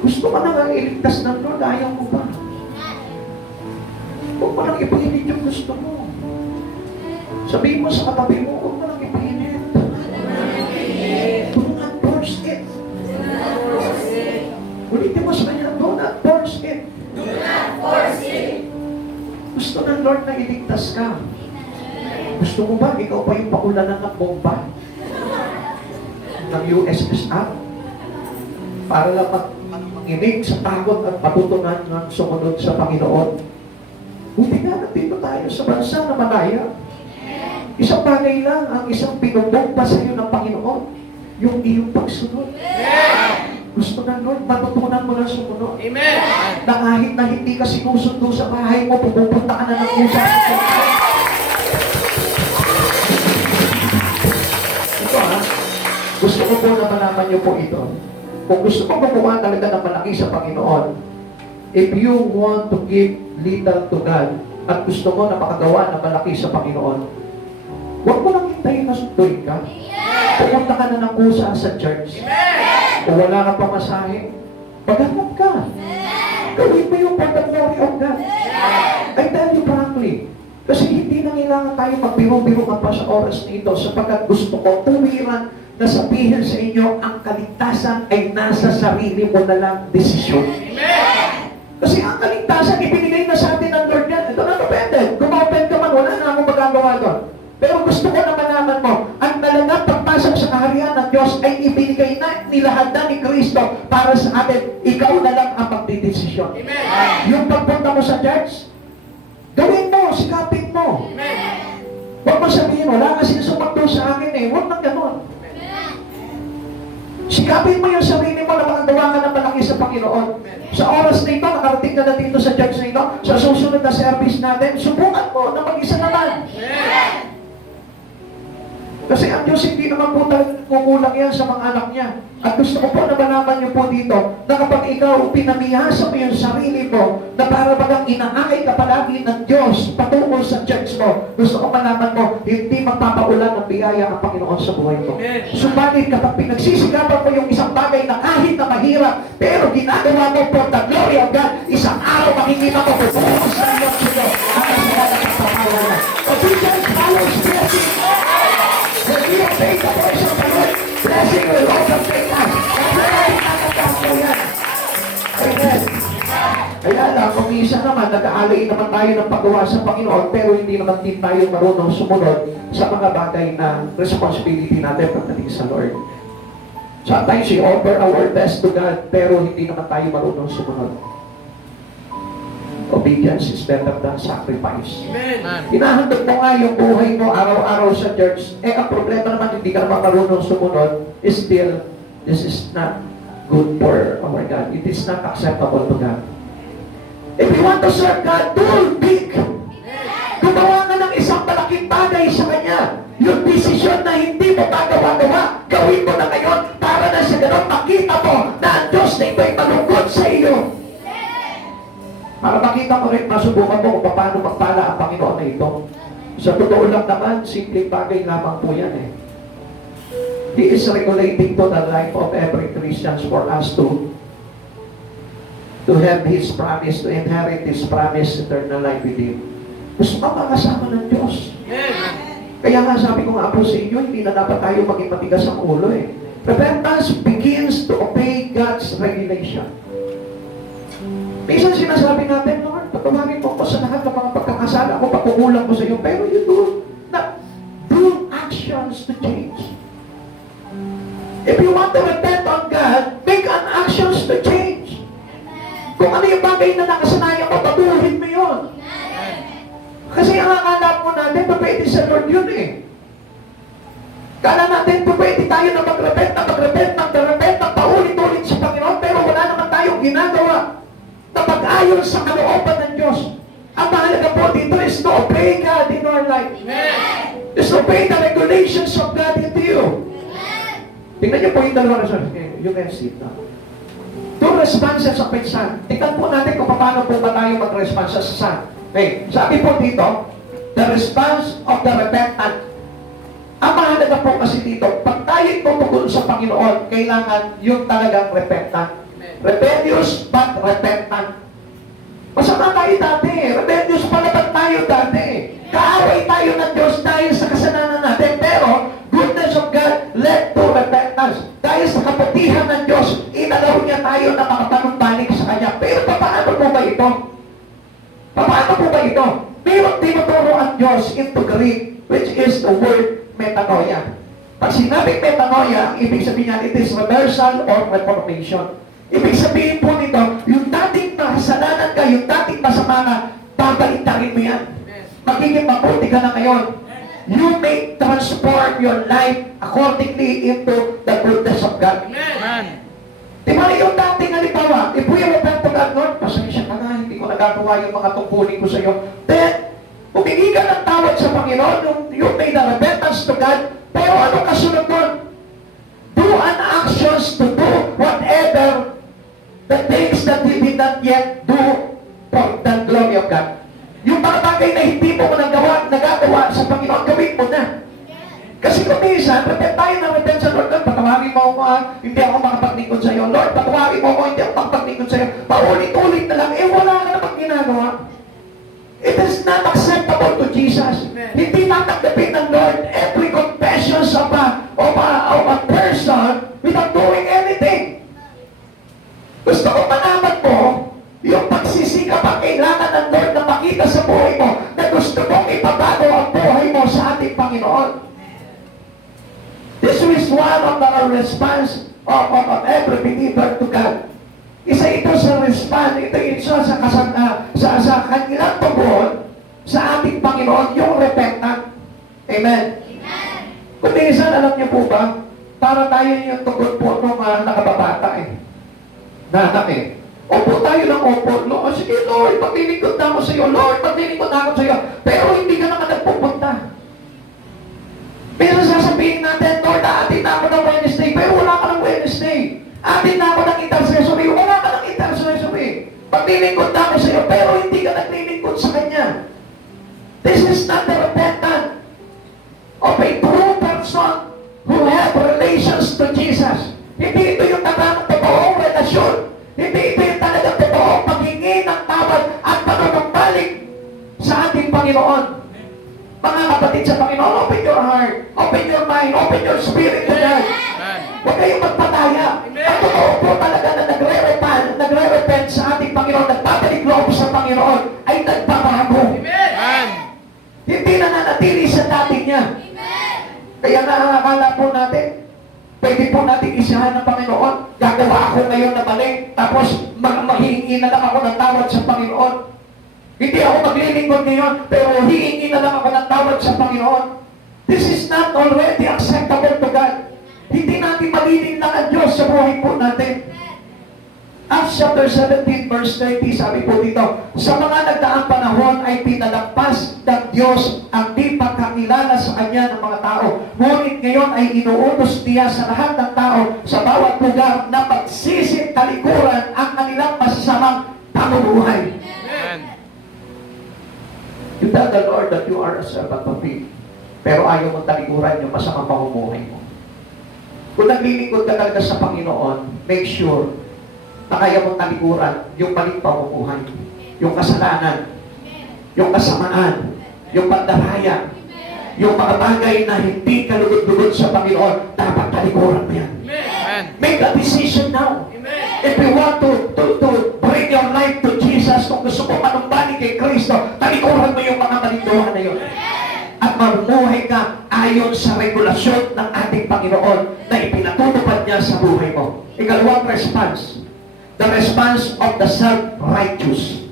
Gusto ka na nga iligtas ng Lord, ayaw mo ba? Huwag mo lang ipahinit yung gusto mo. Sabihin mo sa katabi mo, huwag mo lang ipahinit. Do not force it. Ulitin mo sa kanya, do not force it. Do not force it. Gusto ng Lord na iligtas ka. Gusto mo ba, ikaw pa yung paulanan ng bomba ng USSR? Para lang manginig sa takot at patutunan ng sumunod sa Panginoon. Buti nga nandito tayo sa bansa na malaya. Isang bagay lang ang isang pinubomba sa iyo ng Panginoon, yung iyong pagsunod. Gusto ng Lord, matutunan mo na sumunod. Amen. Na kahit na hindi ka sinusundo sa bahay mo, pupunta ka na ng kusa sa bahay. Ito ha, gusto ko po na malaman niyo po ito. Kung gusto mo gumawa talaga ng malaki sa Panginoon, if you want to give little to God, at gusto mo na makagawa ng malaki sa Panginoon, huwag mo lang hintayin na sunduin ka. Pupunta ka na ng kusa sa church. Kung wala ka pamasahe, maghanap ka. Gawin mo yung for the glory of God. I tell you frankly, kasi hindi na kailangan tayo magbiro-biro ka pa sa oras nito sapagkat gusto ko tuwiran na sabihin sa inyo ang kaligtasan ay nasa sarili mo na lang desisyon. Kasi ang kaligtasan ibinigay na sa atin ng Lord yan. Ito na depende. Kung ma-open ka man, wala na akong magagawa doon. Pero gusto ko na malaman mo, ang talagang pagpasok sa kaharian ng Diyos ay ibinigay na, nilahad na ni Kristo para sa atin. Ikaw na lang ang magdidesisyon. Yung pagpunta mo sa church, gawin mo, sikapin mo. Huwag mo sabihin, wala ka sinusumunod sa akin eh. Huwag nang gano'n. Sikapin mo yung sarili mo na makagawa ka ng malaki sa Panginoon. Sa oras na ito, nakarating ka na dito sa church na ito, sa susunod na service natin, subukan mo na mag-isa naman. Kasi ang Diyos hindi naman po kukulang yan sa mga anak niya. At gusto ko po na malaman niyo po dito na kapag ikaw pinamihasa mo yung sarili mo na para bagang inaakay ka palagi ng Diyos patungkol sa church mo, gusto ko malaman mo, hindi magpapaulan ng biyaya ang Panginoon sa buhay mo. Subalit kapag pinagsisigapan mo yung isang bagay na kahit na mahirap, pero ginagawa mo for the glory of God, isang araw makikita mo pupunta sa iyong sila at ang mga nakapapawalan. Obedience follows blessing. When we obey the voice of the Lord, blessing will overtake us. Amen. Kaya lang, kung isa naman, nag-aalay naman tayo ng paggawa sa Panginoon, pero hindi naman din tayo marunong sumunod sa mga bagay na responsibility natin pagdating sa Lord. Sometimes we offer our best to God, pero hindi naman tayo marunong sumunod. Obedience is better than sacrifice. Amen. Hinahandog mo nga yung buhay mo araw-araw sa church. Ang problema naman, hindi ka naman marunong sumunod, is still, this is not good for our God. It is not acceptable to God. If you want to serve God, do big. Gumawa ka ng isang malaking bagay sa Kanya. Yung desisyon na hindi mo magawa-gawa, gawin mo na ngayon para na sa ganun makita mo na ang Diyos na ito'y malungkot sa iyo. Para makita mo rin, masubukan mo kung paano magpala ang Panginoon na ito. Sa totoo lang naman, simpleng bagay lamang po yan eh. He is regulating to the life of every Christian for us to have His promise, to inherit His promise, eternal life with Him. Gusto ka makasama ng Diyos. Kaya nga sabi ko nga po sa inyo, hindi na dapat tayo maging matigas ang ulo eh. Repentance begins to obey God's regulation. Minsan sinasabi natin, Lord, patumarin mo ko sa lahat ng mga pagkakasala ko, pagkukulang ko sa iyo, pero you do actions to change. If you want to repent on God, make an actions to change. Kung ano yung bagay na nakasanayan mo, patuhin mo yun. Kasi ang akala po natin, pwede sa Lord yun eh. Kala natin, pwede tayo na mag-repent, ng paulit-ulit sa Panginoon, pero wala naman tayong ginagawa na pag-ayon sa kalooban ng Diyos. Ang mahalaga po dito is to obey God in our life. Is to obey the regulations of God into you. Tingnan niyo po yung dalawa na you can see it now. Two responses sa pinsan. Tingnan po natin kung paano po ba tayo mag-response sa Son. Okay, sabi po dito, the response of the repentant. Ang mahalaga po kasi dito, pag tayo tutugon sa Panginoon, kailangan yung talagang repentant. Rebellious but repentant. Masama tayo dati. Rebellious pala tayo dati. Kaaway tayo ng Diyos dahil sa kasalanan natin. Pero, goodness of God led to repentance. Dahil sa kaputihan ng Diyos, inalaw niya tayo na makapanumbalik sa Kanya. Pero paano po ba ito? Paano po ba ito? Meron tinuturo ang Diyos into Greek, which is the word metanoia. Pag sinabing metanoia, ang ibig sabihin niya, it is reversal or reformation. Ibig sabihin po nito, yung dating makasalanan ka, yung dating masama ka, babaliktarin mo yan. Magiging mabuti ka na ngayon. You may transform your life accordingly into the goodness of God. Amen. Diba yung dating halimbawa, if we repent to God, Lord, pasensya ka na, hindi ko nagagawa yung mga tungkulin ko sa iyo. Then, humingi ka ng tawad sa Panginoon, you made a repentance to God, pero ano kasunod nun? Do an actions to do whatever the things that we did not yet do for the glory of God. Yung mga bagay na hindi mo nagagawa sa Panginoon, gawin mo na. Kasi kung minsan, repent tayo na repent sa Lord, Lord, patawarin mo ako, hindi ako makapaglingkod sa iyo. Lord, patawarin mo ako, hindi ako makapaglingkod sa iyo. Paulit-ulit na lang, wala ka namang ginagawa. It is not acceptable to Jesus. Hindi tatanggapin ng Lord every confession of a person without doing anything. Gusto ko malaman mo, yung pagsisikap ang kailangan ng Lord na makita sa buhay mo na gusto mong ipabago ang buhay mo sa ating Panginoon. This is one of the response of every believer to God. Isa ito sa response, ito isa sa kanilang tugon sa ating Panginoon, yung repentant. Amen. Kung minsan, alam niyo po ba, para tayo yung tugon po nung nakababata eh. Nanak eh. Opo tayo ng opo. Lord, sige Lord, paglilingkod na ako sa iyo. Lord, paglilingkod na ako sa iyo. Pero hindi ka naman nagpupunta. Pero sasabihin natin, Lord, atin na ako ng Wednesday, pero wala ka ng Wednesday. Atin na ako ng intercessory, wala ka ng intercessory. Paglilingkod na ako sa iyo, pero hindi ka naglilingkod sa Kanya. This is not the repentant of a true person who have relations to Jesus. Hindi ito yung talagang totoong relasyon. Hindi ito yung talagang totoong paghingi ng tawad at panunumbalik sa ating Panginoon. Mga kapatid sa Panginoon, open your heart, open your mind, open your spirit to God. Huwag kayong magpataya. Ang totoo po talaga na nagre-repent sa ating Panginoon, nagpapalik loob sa Panginoon, ay nagbabago. Hindi na nanatili sa dati niya. Kaya nakakala po natin, pwede po natin isahan ng Panginoon, gagawa ako ngayon na mali, tapos maghihingi na lang ako ng tawad sa Panginoon. Hindi ako maglilingkod ngayon, pero hihingi na lang ako ng tawad sa Panginoon. This is not already acceptable to God. Hindi natin maliling lang ang Diyos sa buhay po natin. Acts chapter 17 verse 30, sabi po dito, sa mga nagdaang panahon ay pinalagpas ng Diyos ang di pagkakilala sa Kanya ng mga tao. Ngunit ngayon ay inuutos niya sa lahat ng tao sa bawat lugar na magsisit talikuran ang kanilang masasamang pamumuhay. You tell the Lord that you are a servant of Him, pero ayaw mong talikuran yung masamang pamumuhay mo. Kung naglilingkod ka talaga sa Panginoon, make sure na kaya mong talikuran yung maling pamumuhay, yung kasalanan, yung kasamaan, yung pandaraya, yung mga bagay na hindi kalugod-lugod sa Panginoon, dapat talikuran mo yan. Amen. Make a decision now. If you want to bring your life to Jesus, kung gusto mo manumbalik kay Kristo, talikuran mo yung mga malinduhan na yun. At mamuhay ka ayon sa regulasyon ng ating Panginoon na ipinatutupad niya sa buhay mo. Ikalawang response, the response of the self-righteous.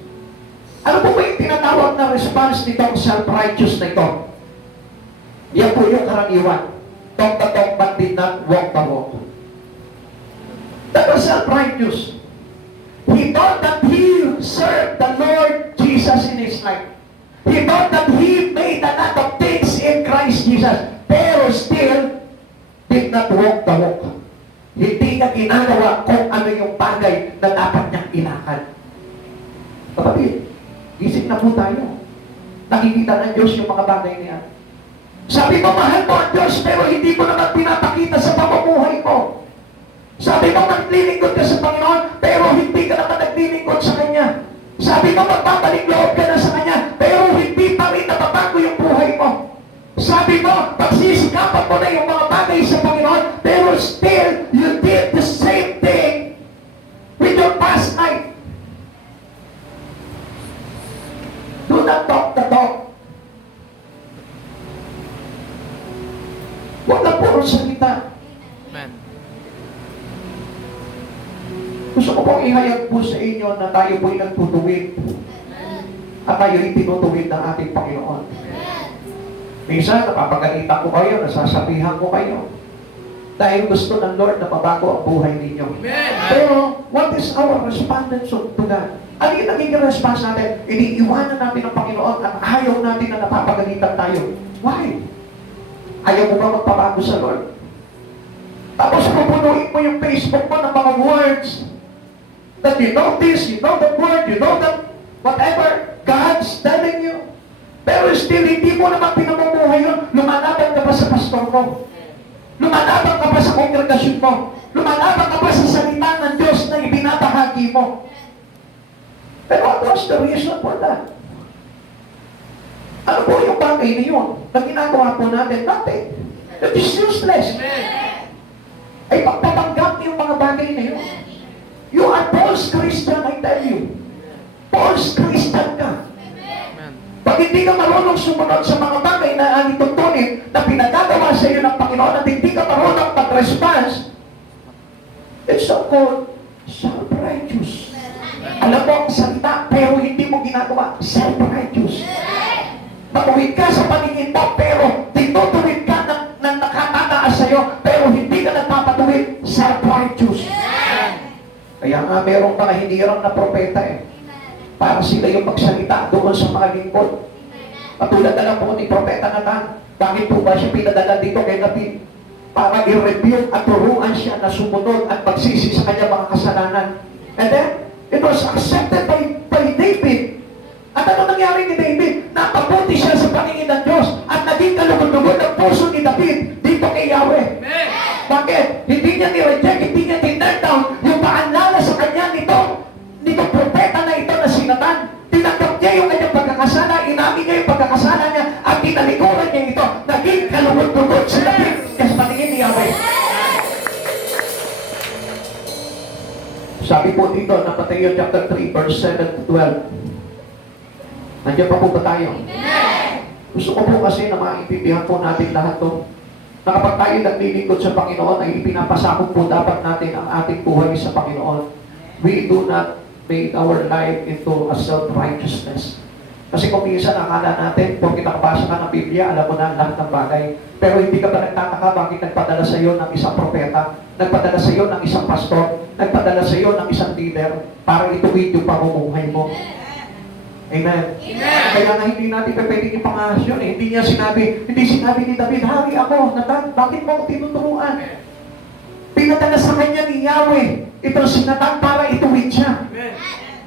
Ano po ba yung tinatawag na response nitong self-righteous na ito? Yan po yung karaniwan. Talk the talk but did not walk the walk. That was self-righteous. He thought that he served the Lord Jesus in his life. He thought that he made a lot of things in Christ Jesus, pero still did not walk the walk. Hindi niya ginagawa kung ano yung bagay na dapat niyang ilakad. Kapatid, isip na po tayo. Nakikita ng Diyos yung mga bagay niya. Sabi mo, mahal mo ang Diyos, pero hindi mo naman pinapakita sa pamumuhay mo. Sabi mo, naglilingkod ka sa Panginoon, pero hindi ka naman naglilingkod sa Kanya. Sabi mo, magbabalik loob ka na sa Kanya, pero hindi pa rin nababago yung buhay mo. Sabi mo, pagsisikapan mo na yung mga bagay sa Panginoon, pero still, you did the same thing with your past life. Do not talk the talk. Huwag na puro salita. Amen. Gusto ko pong ihayag po sa inyo na tayo po'y nagtutuwid. At tayo'y tinutuwid ng ating Panginoon. Minsan, napapagalitan ko kayo, nasasabihan ko kayo. Dahil gusto ng Lord na mabago ang buhay ninyo. Pero, what is our response to God? Ano yung naging response natin? Iniiwanan natin ang Panginoon at ayaw natin na napapagalitan tayo. Why? Ayaw mo ba magpabago sa Lord? Tapos pupunuin mo yung Facebook mo ng mga words that you know this, you know that word, you know that whatever God's telling you. Pero still, hindi mo naman pinamumuhay yun. Lumalaban ka pa sa pastor mo. Lumalaban ka pa sa kongregasyon mo. Lumalaban ka pa sa salita ng Diyos na ibinabahagi mo. Pero what was the reason for that? Ano po yung bagay na yun na ginagawa po natin? Nothing. That is useless. Ay pagpapanggap yung mga bagay na yun. You are false Christian, I tell you. False Christian ka. Amen. Pag hindi ka marunong sumunod sa mga bagay na alituntunin na pinagagawa sa iyo ng Panginoon at hindi ka marunong mag-response, it's so-called self-righteous. Alam mo ang salita, pero hindi mo ginagawa, self-righteous. Matuwid ka sa paningin mo, pero tinutuwid ka ng nakatataas sa iyo, pero hindi ka nagpapatuwid, self-righteous. Kaya nga meron mga hinirang na propeta para sila yung magsalita doon sa mga lingkod. Katulad na lang po ni Propeta Nathan. Bakit po ba siya pinadala dito kay David? Para i-review at turuan siya na sumunod at magsisi sa kanya mga kasalanan. And then, it was accepted by David. At ano nangyari ni David? Napabuti siya sa paningin ng Diyos at naging kalugod-lugod ang puso ni David dito kay Yahweh. Bakit? Hindi niya ni-reject, hindi niya ni-turn down yung paalala sa kanya nito propeta na ito na si Nathan. Tinanggap niya yung kanyang pagkakasala, inamin niya yung pagkakasala niya at tinalikuran niya ito. Naging kalugod-lugod si David sa paningin ni Yahweh. Sabi po dito na Mateo chapter 3 verse 7 to 12. Nandiyan pa po ba tayo? Gusto ko po kasi na maintindihan po natin lahat to. Na kapag tayo naglilingkod sa Panginoon ay ipinapasakop po dapat natin ang ating buhay sa Panginoon. We do not make our life into a self-righteousness. Kasi kung minsan akala natin, kung nakabasa ka ng Biblia, alam mo na lahat ng bagay. Pero hindi ka ba nagtataka bakit nagpadala sa iyo ng isang propeta, nagpadala sa iyo ng isang pastor, nagpadala sa iyo ng isang leader para ituwid yung pamumuhay mo. Amen. Kaya nga hindi natin pwedeng ipangahas yun eh. Hindi sinabi ni David, hari ako, Nathan, bakit mo ako tinuturuan? Pinadala sa kanya ni Yahweh, ito si Nathan para ituwid siya.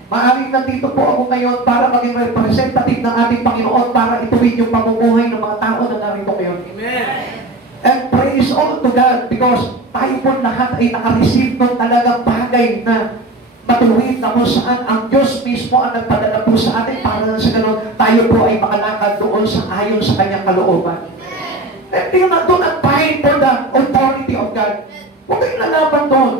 Maaaring nandito po ako ngayon para maging representative ng ating Panginoon para ituwid yung pamumuhay ng mga tao na narito ngayon. And praise all to God because tayo po lahat ay nakareceive ng talagang bagay na matuwid na kung saan ang Diyos mismo ang nagpadala po sa atin para na sa ganun, tayo po ay makalakad doon sa ayon sa kanyang kalooban. Do not fight for the authority of God. Huwag kayong lalaban doon.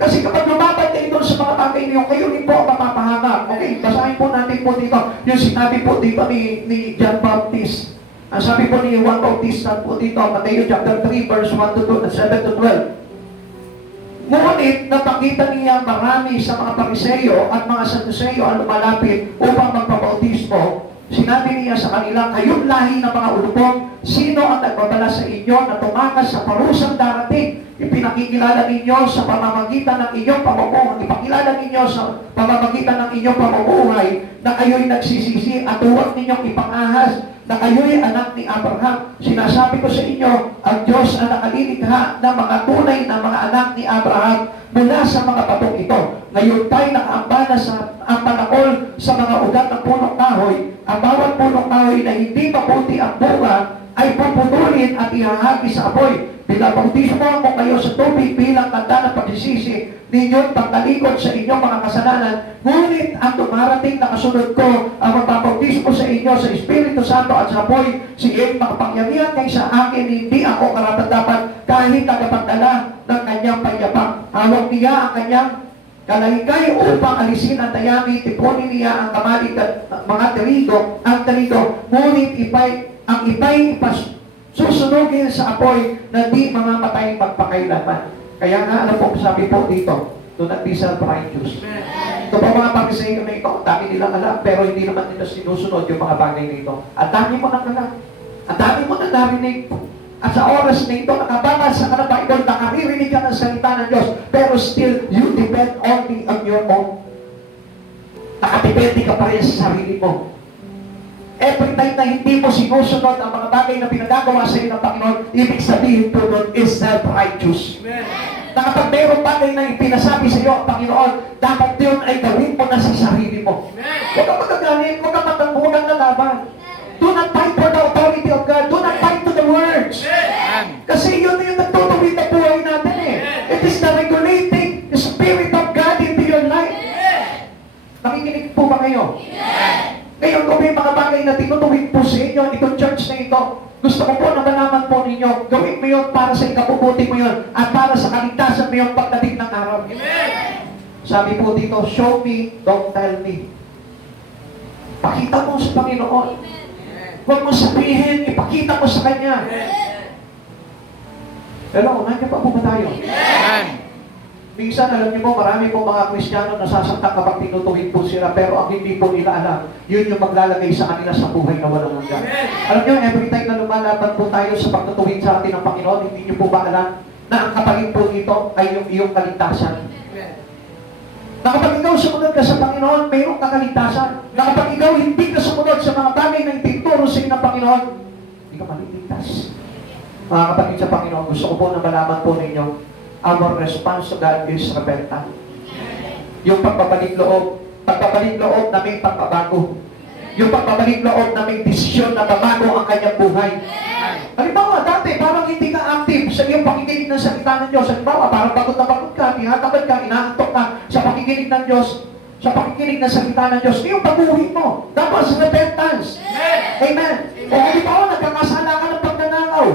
Kasi kapag lumaban kayo doon sa mga bagay niyo, kayo rin po ang mapapahamak. Okay, basahin po natin po dito yung sinabi po dito ni John Baptist. Ang sabi po ni Juan Bautista po dito, Mateo chapter 3, verse 1 to 2, 7 to 12. Ngunit napakita niya marami sa mga Pariseyo at mga Saduseyo ang lumalapit upang magpabautismo. Sinabi niya sa kanila, kayong lahi ng mga ulupong, sino ang nagbabala sa inyo na tumakas sa parusang darating? Ipinakikilala ninyo sa pamamagitan ng inyong pamumuhay, ipakilala ninyo sa pamamagitan ng inyong pamumuhay na kayo'y nagsisisi at huwag ninyong ipangahas na kayo'y anak ni Abraham. Sinasabi ko sa inyo, ang Diyos ang nakalilikha ng mga tunay na mga anak ni Abraham mula sa mga batong ito. Ngayon tayo nakaambana sa ang panakol sa mga ugat ng punong kahoy. Ang bawat punong kahoy na hindi mabuti ang bunga ay puputulin at ihahagi sa apoy. Binabautismo ako kayo sa tubig bilang tanda ng pagsisisi ninyong pagkalikod sa inyong mga kasalanan. Ngunit ang dumarating na kasunod ko, ang magbabautismo sa inyo sa Espiritu Santo at sa apoy, siya makapangyarihan kaysa akin, hindi ako karapat-dapat kahit tagapagdala ng kanyang pagyabang. Hawak niya ang kanyang kalahikay upang alisin ang dayami, tipunin niya ang kamali mga trigo, ngunit ang ipay susunugin sa apoy na di mamamatay pagpakailaman. Kaya nga, ano po sabi po dito? Do not be self-righteous. Ito po mga Pariseyo na ito, ang dami nilang alam, pero hindi naman nila sinusunod yung mga bagay na ito. Ang dami mo nang alam. Ang dami mo nang narinig. At sa oras na ito, nakabangad sa kanang Bible, nakaririnig ka ng salita ng Diyos, pero still, you depend only on your own. Nakadepende ka pa rin sa sarili mo. Every time na hindi mo sinusunod ang mga bagay na pinagagawa sa iyo ng Panginoon, ibig sabihin po doon is self-righteous. Na kapag mayroong bagay na ipinasabi sa iyo ang Panginoon, dapat yun ay gawin mo na sa sarili mo. Huwag kang magagalit, huwag kang matanggungan na laban. Do not fight for the authority of God. Do not fight to the words. Kasi yun yung nagtutuwid na buhay natin eh. It is the regulating Spirit of God into your life. Nakikinig po ba kayo? Ngayon, kung may mga bagay na tinutuwid po sa inyo, itong church na ito, gusto ko po na malaman po ninyo, gawin mo yun para sa ikabubuti mo yun, at para sa kaligtasan mo yung pagdating ng araw. Sabi po dito, show me, don't tell me. Pakita mo sa Panginoon. Huwag mo sabihin, ipakita mo sa Kanya. Hello, nandiyan pa po ba tayo? Minsan, alam niyo po, marami po mga Kristiyano nasasaktan kapag tinutuwid po sila, pero ang hindi po nila alam, yun yung maglalagay sa kanila sa buhay na walang hanggan. Alam niyo, every time na lumalaban po tayo sa pagtutuwid sa atin ng Panginoon, hindi niyo po ba alam na ang kapalit po dito ay yung iyong kaligtasan? Na kapag ikaw sumunod ka sa Panginoon, mayroong kakaligtasan. Na kapag ikaw hindi ka sumunod sa mga bagay na ituturo sa inyo ng Panginoon, hindi ka maliligtas. Mga kapatid sa Panginoon, gusto ko po na malaman po ninyo, our response to God is repentance. Yung pagbabalik loob na may pagbabago. Yung pagbabalik loob na may desisyon na babago ang kanyang buhay. Halimbawa, dati parang hindi ka active sa iyong pakikinig ng salita ng Diyos. Halimbawa, parang pagod na pagod ka, tinatamad ka, inaantok ka sa pakikinig ng Diyos, sa pakikinig ng salita ng Diyos. Yung baguhin mo. Tapos repentance. Amen. O halimbawa, nagkakasala ka ng pagnanakaw.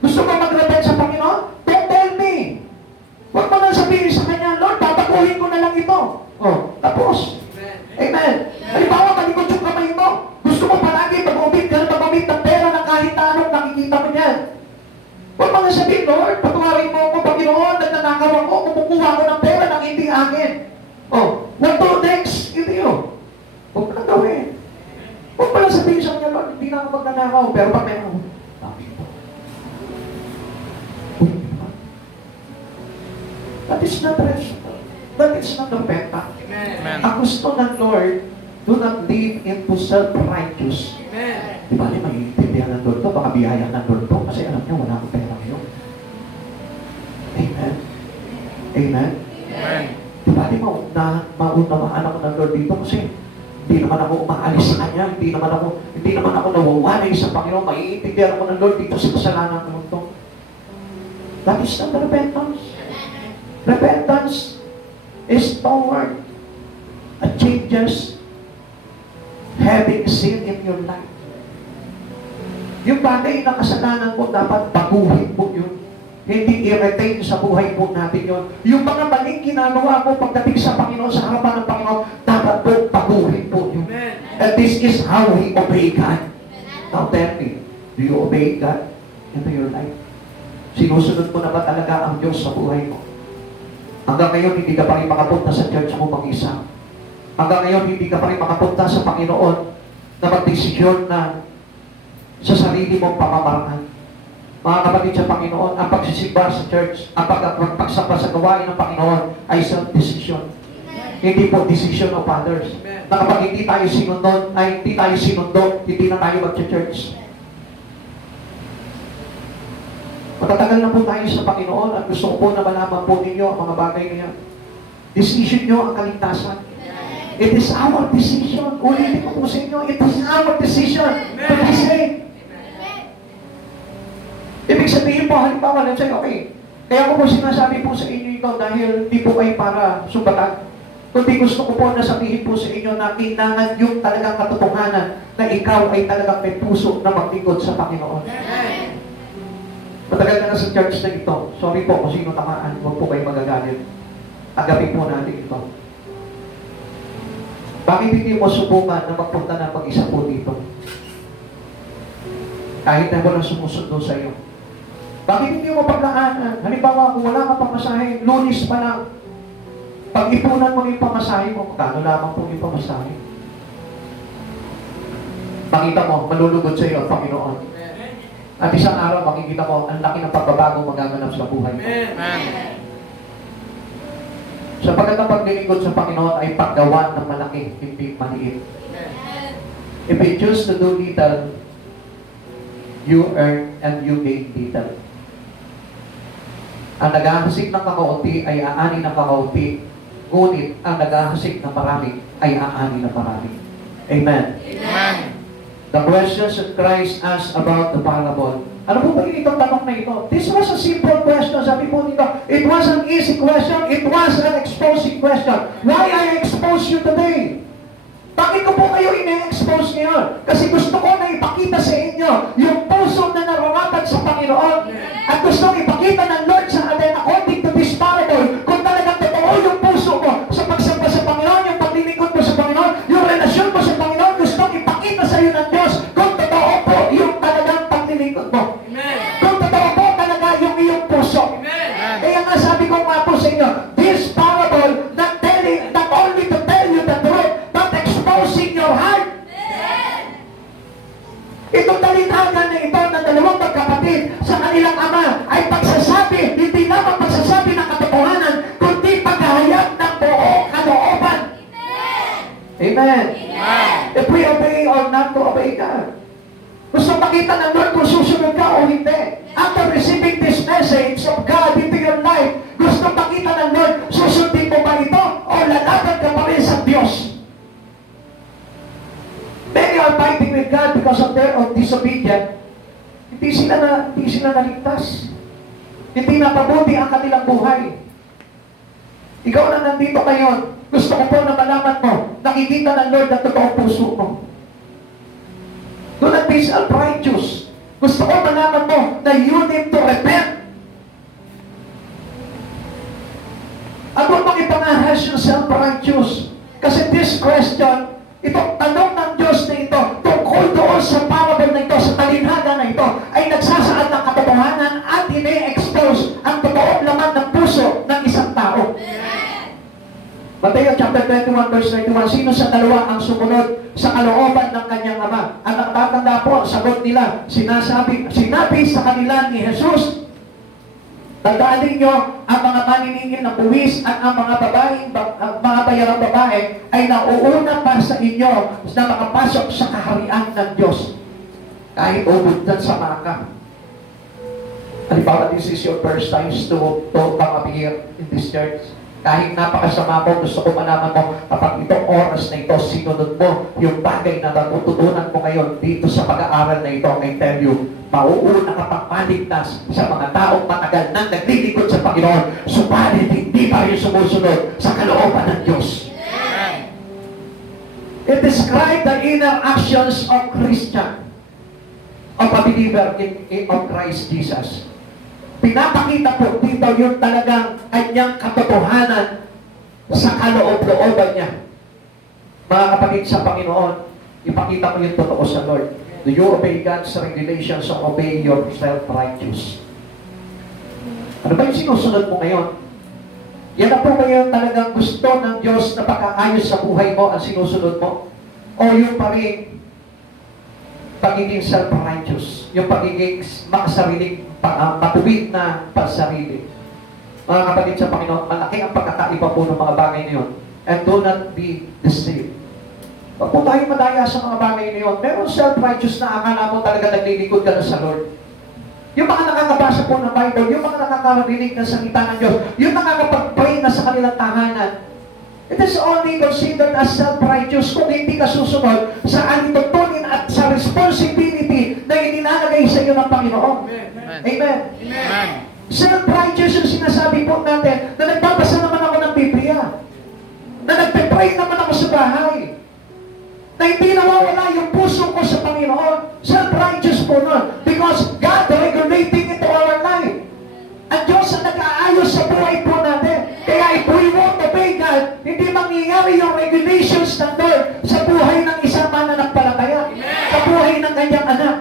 Gusto mo mag-repent sa Panginoon? Don't tell me. Huwag mo na sabihin sa Kanya, Lord, babaguhin ko na lang ito. Oh, tapos. Amen. Halimbawa, malikot yung kamay mo. Gusto mo palagi mag-umit ka na mag-umit ng pera na kahit anong nakikita mo niyan. Huwag mo na sabihin, Lord, patuwarin mo ako, Panginoon, nagnanakaw ako, kumukuha ako ng pera ng hindi akin. Oh, what to next? Ito yun. Huwag mo na gawin. Huwag mo na sabihin sa Kanya, Lord, hindi na ako magnanakaw. Pero pag may that is not rest. That is not repentance. Ang gusto ng Lord, do not live into self-righteous. Di ba, maiintindihan ng Lord to, baka biyaya ng Lord to, kasi alam niyo, wala akong pera ngayon. Amen. Amen. Di ba, maunawaan ako ng Lord dito, kasi hindi naman ako umaalis sa Kanya, hindi naman ako nawawalay sa Panginoon, maiintindihan ako ng Lord dito sa kasalanan ng mundo. That is not repentance. Repentance is toward a changes having sin in your life. Yung bagay na kasalanan mo, dapat baguhin mo yun. Hindi i-retain sa buhay po natin yun. Yung mga maling ginagawa mo pagdating sa Panginoon, sa harapan ng Panginoon, dapat po baguhin po yun. And this is how we obey God. Now tell me, do you obey God into your life? Sinusunod mo na ba talaga ang Diyos sa buhay mo? Hanggang ngayon, hindi ka pa rin makapunta sa church mo mag-isa. Hanggang ngayon, hindi ka pa rin makapunta sa Panginoon na magdesisyon na sa sarili mong pamamaraan. Mga kapatid sa Panginoon, ang pagsisimba sa church, ang pagsamba sa gawain ng Panginoon ay self-decision. Hindi po decision of others. Na kapag hindi tayo sinundon, ay hindi tayo sinundo, hindi na tayo mag-church. Matatagal na po tayo sa Panginoon at gusto ko po na malaman po ninyo ang mga bagay na yan. Decision nyo ang kaligtasan. It is our decision. Ulitin ko po sa inyo, it is our decision to be saved. Ibig sabihin po, halimbawa, let's say, okay, kaya ko po sinasabi po sa inyo ito dahil di po kayo para sumbatan. Kundi gusto ko po na sabihin po sa inyo na kailangan yung talagang katotohanan na ikaw ay talagang may puso na maglingkod sa Panginoon. Matagal na sa church na ito. Sorry po kung sino tamaan. Huwag po kayo magagalit. Agapin po natin ito. Bakit hindi mo subukan na magpunta na mag-isa po dito? Kahit na walang sumusundo sa iyo. Bakit hindi mo paglaanan? Halimbawa, kung wala ka pamasahe, Lunes pa lang. Pag-ipunan mo yung pamasahe mo, magkano lamang po yung pamasahe? Makita mo, malulugod sa iyo ang Panginoon. At isang araw, makikita mo, ang laki ng pagbabago magaganap sa buhay mo. Sapagkat ang paglilingkod sa Panginoon ay paggawa ng malaki, hindi maliit. If you choose to do little, you earn and you gain little. Ang naghahasik ng kakaunti ay aani ng kakaunti, ngunit ang naghahasik ng marami ay aani ng marami. Amen. Amen. The questions that Christ asked about the parable. Ano po ba yung itong tanong na ito? This was a simple question. Sabi po nito, it was an easy question. It was an exposing question. Why I expose you today? Bakit ko po kayo ine-expose ngayon? Kasi gusto ko na ipakita sa inyo yung puso na nararapat sa Panginoon. At gusto ko ipakita ng Lord sa atin according to this parable kung talagang totoo yung puso mo sa pagsamba sa Panginoon, yung paglilingkod mo sa Panginoon, yung relasyon mo sa Panginoon, gusto ko ipakita sa iyo ng Diyos kung totoo po yung talagang paglilingkod mo. Kung totoo po talaga yung iyong puso. Kaya nga sabi ko nga po sa inyo, this parable not only to tell you the truth, but exposing your heart. Itong talitagan na ito ng dalawang magkapatid sa kanilang ama ay pagsasabi, hindi naman pagsasabi ng katotohanan, kundi paghahayag ng buong kalooban. Amen. If we obey or not to obey God. Gusto makita ng Lord kung susunod ka o hindi. After receiving this message of God into your life, gusto makita ng Lord, susundin mo ba ito o lalaban ka pa rin sa Diyos? Many are fighting with God because of their disobedience. Hindi sila naligtas. Hindi napabuti ang kanilang buhay. Ikaw na nandito ngayon, gusto ko po na malaman mo, nakikita ng Lord ang totoong puso mo. Do not be self-righteous. Gusto ko malaman mo na you need to repent. At huwag mong ipangahas yung self-righteous. Kasi this question, itong tanong ng Diyos na ito, tungkol doon sa parable na ito, sa talinhaga na ito, ay nagsasaad ng katotohanan at ini-expose ang totoong laman ng puso ng isang tao. Mateo chapter 21 verse 31, sino sa dalawa ang sumunod sa kalooban ng kanyang ama? At ang tatanda po, sagot nila, sinabi sa kanila ni Jesus, tandaan ninyo, ang mga maniningil ng buwis at ang mga bayarang babae ay nauuna pa sa inyo na makapasok sa kaharian ng Diyos. Kahit ubod dyan sa maka. Halimbawa, this is your first time to come up here in this church. Kahit napakasama mo, gusto ko malaman mo, kapag itong oras na ito, sinunod mo yung bagay na natututunan mo ngayon dito sa pag-aaral na ito, I tell you, mauuna ka pang maligtas sa mga taong matagal nang naglilingkod sa Panginoon, subalit hindi pa rin sumusunod sa kalooban ng Diyos. It describes the inner actions of Christian, of a believer of Christ Jesus. Pinapakita po dito yung talagang kanyang katotohanan sa kaloob-looban niya. Mga kapatid sa Panginoon, ipakita mo yung totoo sa Lord. Do you obey God's regulations or obey your self-righteous? Ano ba yung sinusunod mo ngayon? Yan na po ba yung talagang gusto ng Diyos na pagkaayos sa buhay mo ang sinusunod mo? O yung pa rin pagiging self-righteous, yung pagiging makasariling, matuwid na pansarili. Mga kapatid sa Panginoon, malaki ang pagkakaiba po ng mga bagay na yun. And do not be deceived. Huwag po tayo madaya sa mga bagay na yun. Meron self-righteous na akala mo talaga naglilingkod ka na sa Lord. Yung mga nakakabasa po ng Bible, yung mga nakakarinig ng salita ng Diyos, yung nakakapag-pray na sa kanilang tahanan, it is only considered as self-righteous kung hindi ka susunod sa alituntunin at sa responsibility na ininalagay sa iyo ng Panginoon. Amen. Amen. Amen. Self-righteous yung sinasabi po natin na nagbabasa naman ako ng Biblia, na nagpe-pray naman ako sa bahay, na hindi nawawala yung puso ko sa Panginoon. Self-righteous po nun. Because God regulating into our life. Ang Diyos ang nag-aayos sa buhay po natin. Kaya if we won't obey God, hindi mangyayari yung regulations ng Lord sa buhay ng isang mananampalataya, sa buhay ng kanyang anak.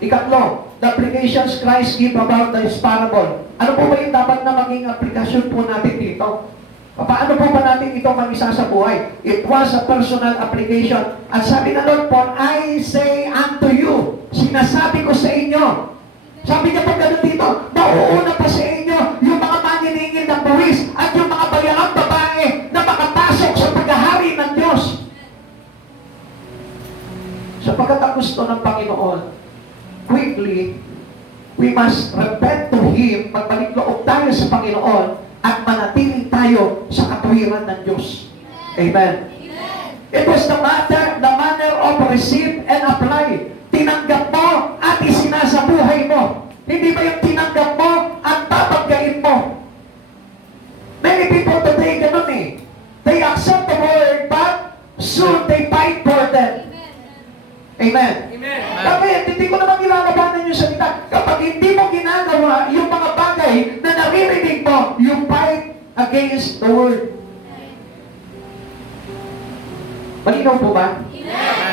Ikatlo, the applications Christ give about this parable. Ano po ba yung dapat na maging aplikasyon po natin dito? Paano po ba natin ito mag-isa sa buhay? It was a personal application. At sabi na Lord po, I say unto you, sinasabi ko sa inyo. Sabi niya po gano'n dito, mauuna pa sa inyo yung mga maniningil ng buwis at yung mga bayarang babae na makapasok sa paghahari ng Diyos. Sapagkat ang gusto ng Panginoon, quickly, we must repent to Him, magbalik loob tayo sa Panginoon, at manatiling tayo sa katuwiran ng Diyos. Amen. It was the manner of receive and apply. Tinanggap mo at isinasabuhay mo. Hindi ba yung tinanggap mo at babagayin mo? Many people today ganun eh. They accept the word but soon they fight for them. Amen. Amen. Bakit? Hindi ko naman ilalabanan yung salita. Kapag hindi mo ginagawa yung mga bagay na naririnig mo, you fight against the word. Malinaw po ba?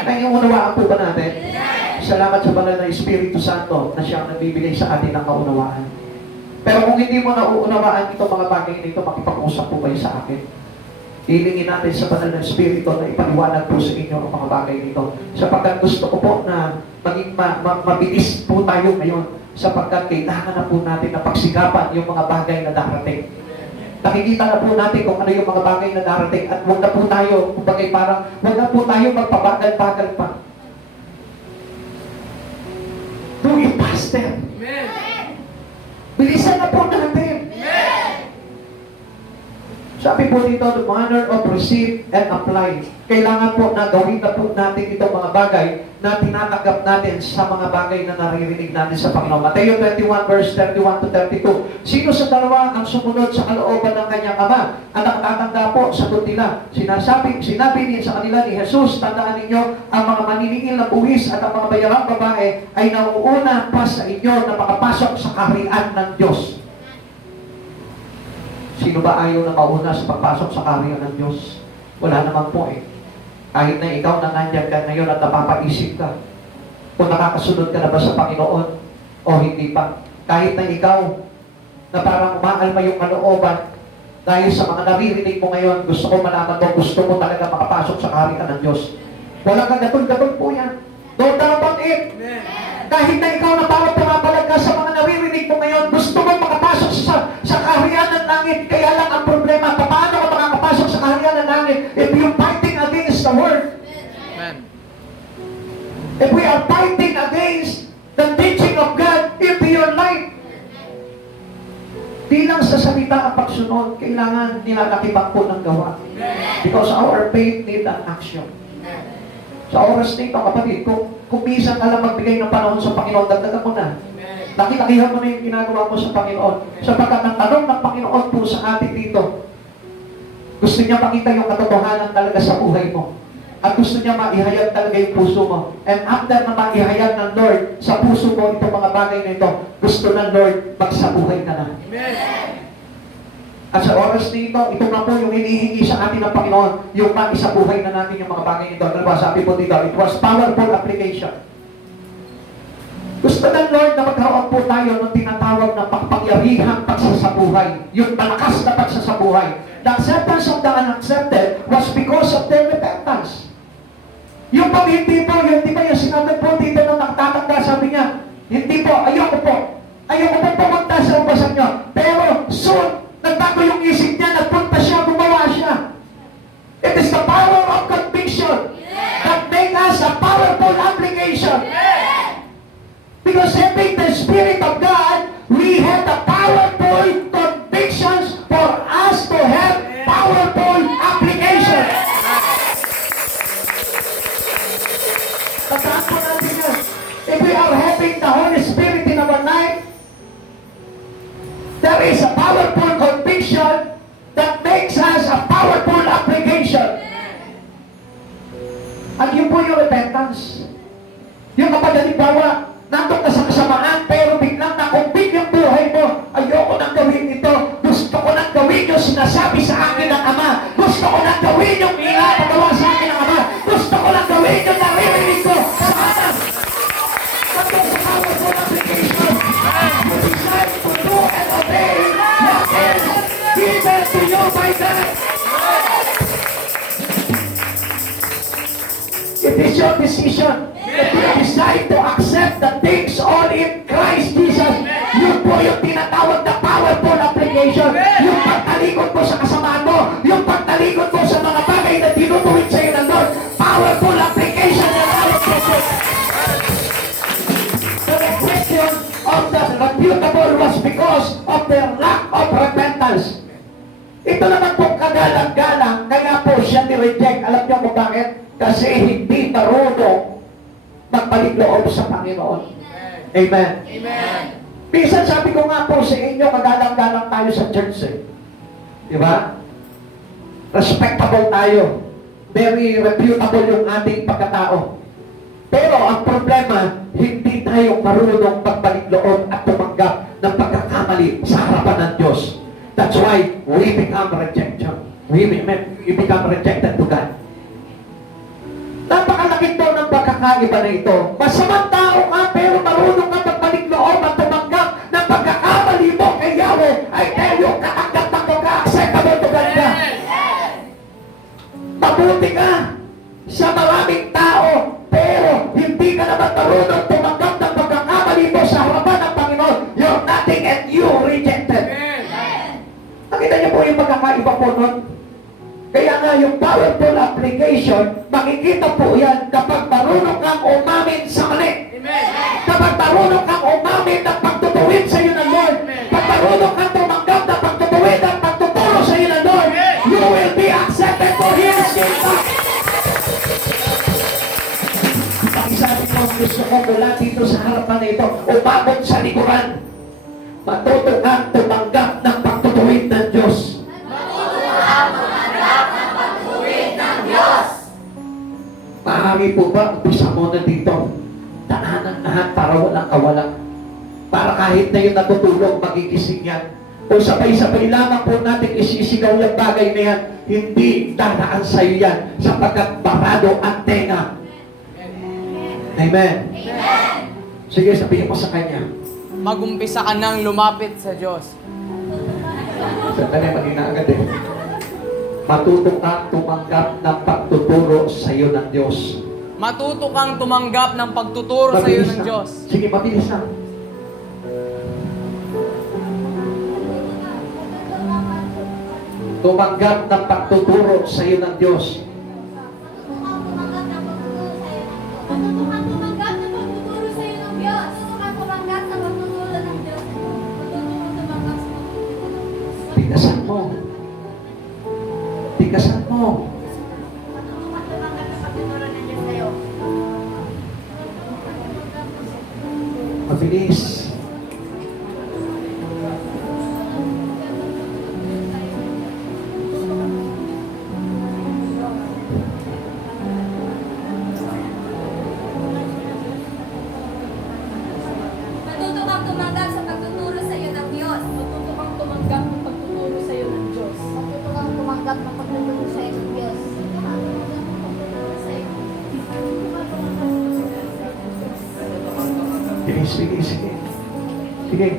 Naiunawaan po ba natin? Salamat sa banal na Espiritu Santo na siyang nagbibigay sa atin ng kaunawaan. Pero kung hindi mo nauunawaan itong mga bagay na ito, makipag-usap po kayo sa akin. Hilingin natin sa banal na Espiritu na ipaliwanag po sa inyo ang mga bagay nito. Sapagkat gusto ko po na maging mabilis po tayo ngayon sapagkat kailangan na po natin na pagsikapan yung mga bagay na darating. Nakikita na po natin kung ano yung mga bagay na darating at huwag na po tayo, kumbaga parang huwag na po tayo magpabagal-bagal pa. Do it faster. Bilisan na po natin. Sabi po dito, the manner of receive and apply. Kailangan po na gawin na po natin itong mga bagay na tinatanggap natin sa mga bagay na naririnig natin sa Panginoon. Mateo 21 verse 31 to 32. Sino sa dalawa ang sumunod sa kalooban ng kanyang ama? Ang nakatatanda po, sagot nila. Sinabi din sa kanila ni Jesus, tandaan ninyo, ang mga maniningil na buwis at ang mga bayarang babae ay nauuna pa sa inyo na makapasok sa kaharian ng Diyos. Sino ba ayaw na mauna sa pagpasok sa kaharian ng Diyos? Wala naman po eh. Kahit na ikaw na nandyan ka ngayon at napapaisip ka, kung nakakasunod ka na ba sa Panginoon o hindi pa. Kahit na ikaw na parang umaalma yung kalooban dahil sa mga naririnig mo ngayon, gusto ko malaman mo, gusto mo talaga makapasok sa kaharian ng Diyos. Walang kagatol-gatol po yan. Don't doubt about it. Kahit na ikaw na parang pumapalag ka sa mga naririnig mo ngayon, gusto mo makapasok sa kaharian ng langit. Kaya lang ang problema, paano ka makakapasok sa kaharian ng langit if you're fighting against the word? Amen. If we are fighting against the teaching of God into your life. Di lang sa salita ang pagsunod, kailangan nilalakibang po ng gawa. Because our faith need an action. Sa oras nito, kapatid, kung minsan ka lang magbigay ng panahon sa Panginoon, dagdagan mo na. Laki-lakihan mo na yung ginagawa mo sa Panginoon. Sapagkat ang tanong ng Panginoon po sa atin dito, gusto niya makita yung katotohanan talaga sa buhay mo. At gusto niya maihayag talaga yung puso mo. And after na maihayag ng Lord sa puso mo itong mga bagay na ito, gusto ng Lord magsabuhay ka na. At sa oras nito, ito na po yung hinihingi sa atin ng Panginoon, yung maisabuhay na natin yung mga bagay nito. Ano ba? Sabi po dito, it was powerful application. Gusto ng Lord na magkaroon po tayo ng tinatawag na pagpangyarihang pagsasabuhay. Yung malakas na pagsasabuhay. The acceptance of the unaccepted was because of their repentance. Yung pag hindi po, yung di ba yung sinabi po dito na nagtatanda, sabi niya, hindi po, ayoko po pumunta sa ubasan niyo. Pero soon, nagbago yung isip niya, nagpunta siya, gumawa siya. It is the power of conviction that make us a powerful application. Because having the Spirit of God, we have the powerful convictions for us to have powerful application. Tandaan po natin yan. If we are having the Holy Spirit in our life, there is a powerful conviction that makes us a powerful application. At yun po yung repentance. Yung kapag halimbawa, nandun ka sa kasamaan, pero biglang nakumbig yung buhay mo. Ayoko nang gawin ito. Gusto ko nang gawin yung sinasabi sa akin ng Ama. Gusto ko nang gawin yung pinapagawa sa akin ng Ama. Gusto ko nang gawin yung naririnig ko sa Ama. Nandun sa powerful application. You decide to do and obey what is given to you by God. It is your decision. If you decide to accept the things all in Christ Jesus, yun po yung tinatawag na powerful application. Yung pagtalikod mo sa kasamaan mo, yung pagtalikod mo sa mga bagay na tinutuwid sa iyo ng Lord, powerful application ng Lord Jesus. So the question of the reputable was because of their lack of repentance. Ito naman po kagalang-galang, kaya po siya ni-reject. Alam niyo kung bakit? Kasi hindi marunong magbalik loob sa Panginoon. Amen. Amen. Minsan sabi ko nga po sa inyo, kagalang-galang tayo sa church eh. Di ba? Respectable tayo. Very reputable yung ating pagkatao. Pero ang problema, hindi tayo marunong magbalik loob at tumanggap ng pagkakamali sa harapan ng Diyos. That's why we become rejected. We become rejected to God. Napakalaki daw ng pagkakaiba na ito. Masamang tao ka, pero marunong ka magbalik loob at tumanggap ng pagkakamali mo kay Yahweh. I tell you, katanggap mo ka, acceptable to God ka. Mabuti ka sa maraming tao, pero hindi ka naman marunong tumanggap ng pagkakamali mo sa harapan ng Panginoon. You're nothing and you rejected. Nakita niyo po yung pagkakaiba po nun? Kaya nga yung powerful application, makikita po yan kapag marunong kang umamin sa mali. Kapag marunong kang umamin ng pagtutuwid sa iyo ng Lord. Kapag marunong kang tumanggap ng pagtutuwid at pagtuturo sa iyo ng Lord, you will be accepted for His kingdom. Ang sabi ko, gusto ko mula dito sa harapan na ito, umabot sa likuran. Matuto kang tumanggap ng pagtutuwid ng Diyos. Maaari po ba, umpisa mo na dito, tahanan lahat para walang kawalan. Para kahit na yung natutulog, magigising yan. O sabay-sabay lamang po natin isisigaw yung bagay na yan, hindi dadaan sa iyo yan, sapagkat barado ang tenga. Amen. Amen. Sige, sabihin mo sa kanya. Mag-umpisa ka nang lumapit sa Diyos. Sandali, maging na agad eh. Matuto kang tumanggap ng pagtuturo sa iyo ng Diyos. Matuto kang tumanggap ng pagtuturo sa iyo ng na. Diyos. Sige, mabilis na. Tumanggap ng pagtuturo sa iyo ng Diyos. Matutukan tumanggap ng pagtuturo sa iyo ng Diyos. Matutukan tumanggap sa pagtuturo ng Diyos. Matutukan tumanggap sa pagtuturo. Mabilis. Matuto kang tumanggap sa pagtuturo sa iyo ng Diyos. Matuto kang tumanggap ng pagtuturo sa iyo ng Diyos. Matuto kang tumanggap ng pagtuturo sa iyo ng Diyos. Bilis, bilis, sige. Sige.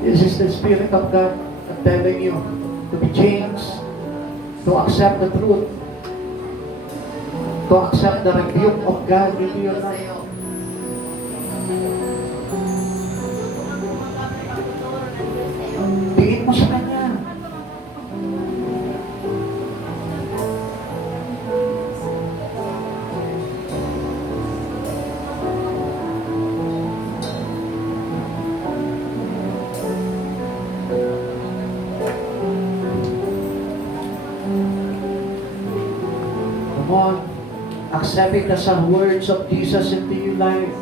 This is the Spirit of God telling you to be changed, to accept the truth, to accept the rebuke of God into your life. Tingin mo sa Kanya. Come on. Accept it as the words of Jesus into your life.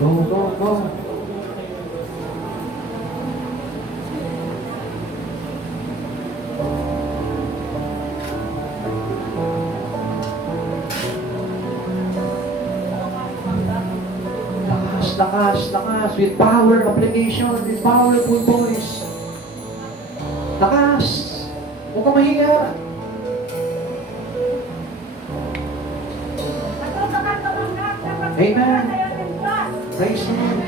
Go, go, go. Lakas, lakas, lakas. With power, application, with powerful voice. Lakas. Huwag ka mahiya. Amen. Praise the Lord.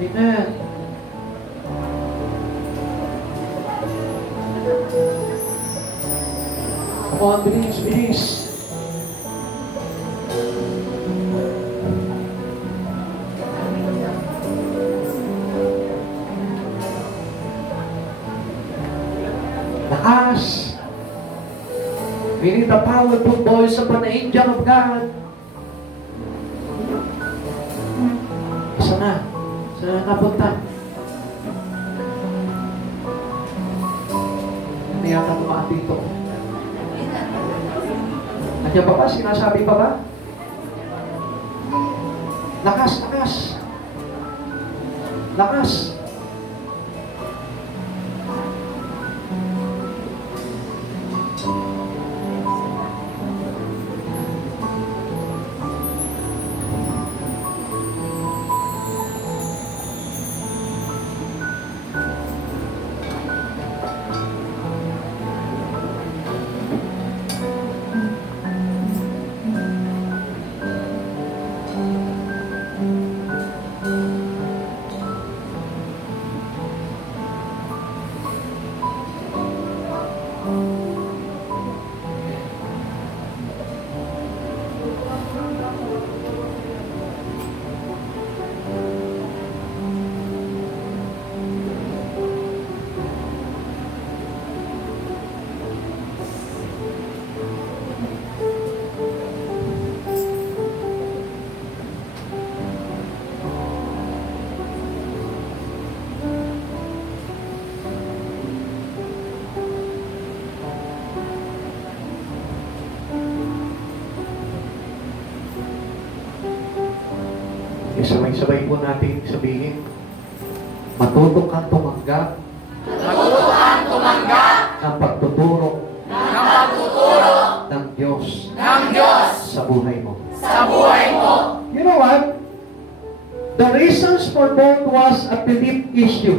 Amen. Come on, bilis, bilis. Lakas. We need the powerful voice of an angel of God. Isa na. Isa na napunta. Hindi yata tumaan dito. Nandiyan pa ba? Sinasabi pa ba? Lakas, lakas. Lakas. Sabay-sabay po natin sabihin, matuto kang tumanggap Matuto kang tumanggap ng pagtuturo ng pagtuturo ng Diyos ng Diyos sa buhay mo. sa buhay mo. You know what? The reasons for both was a belief issue.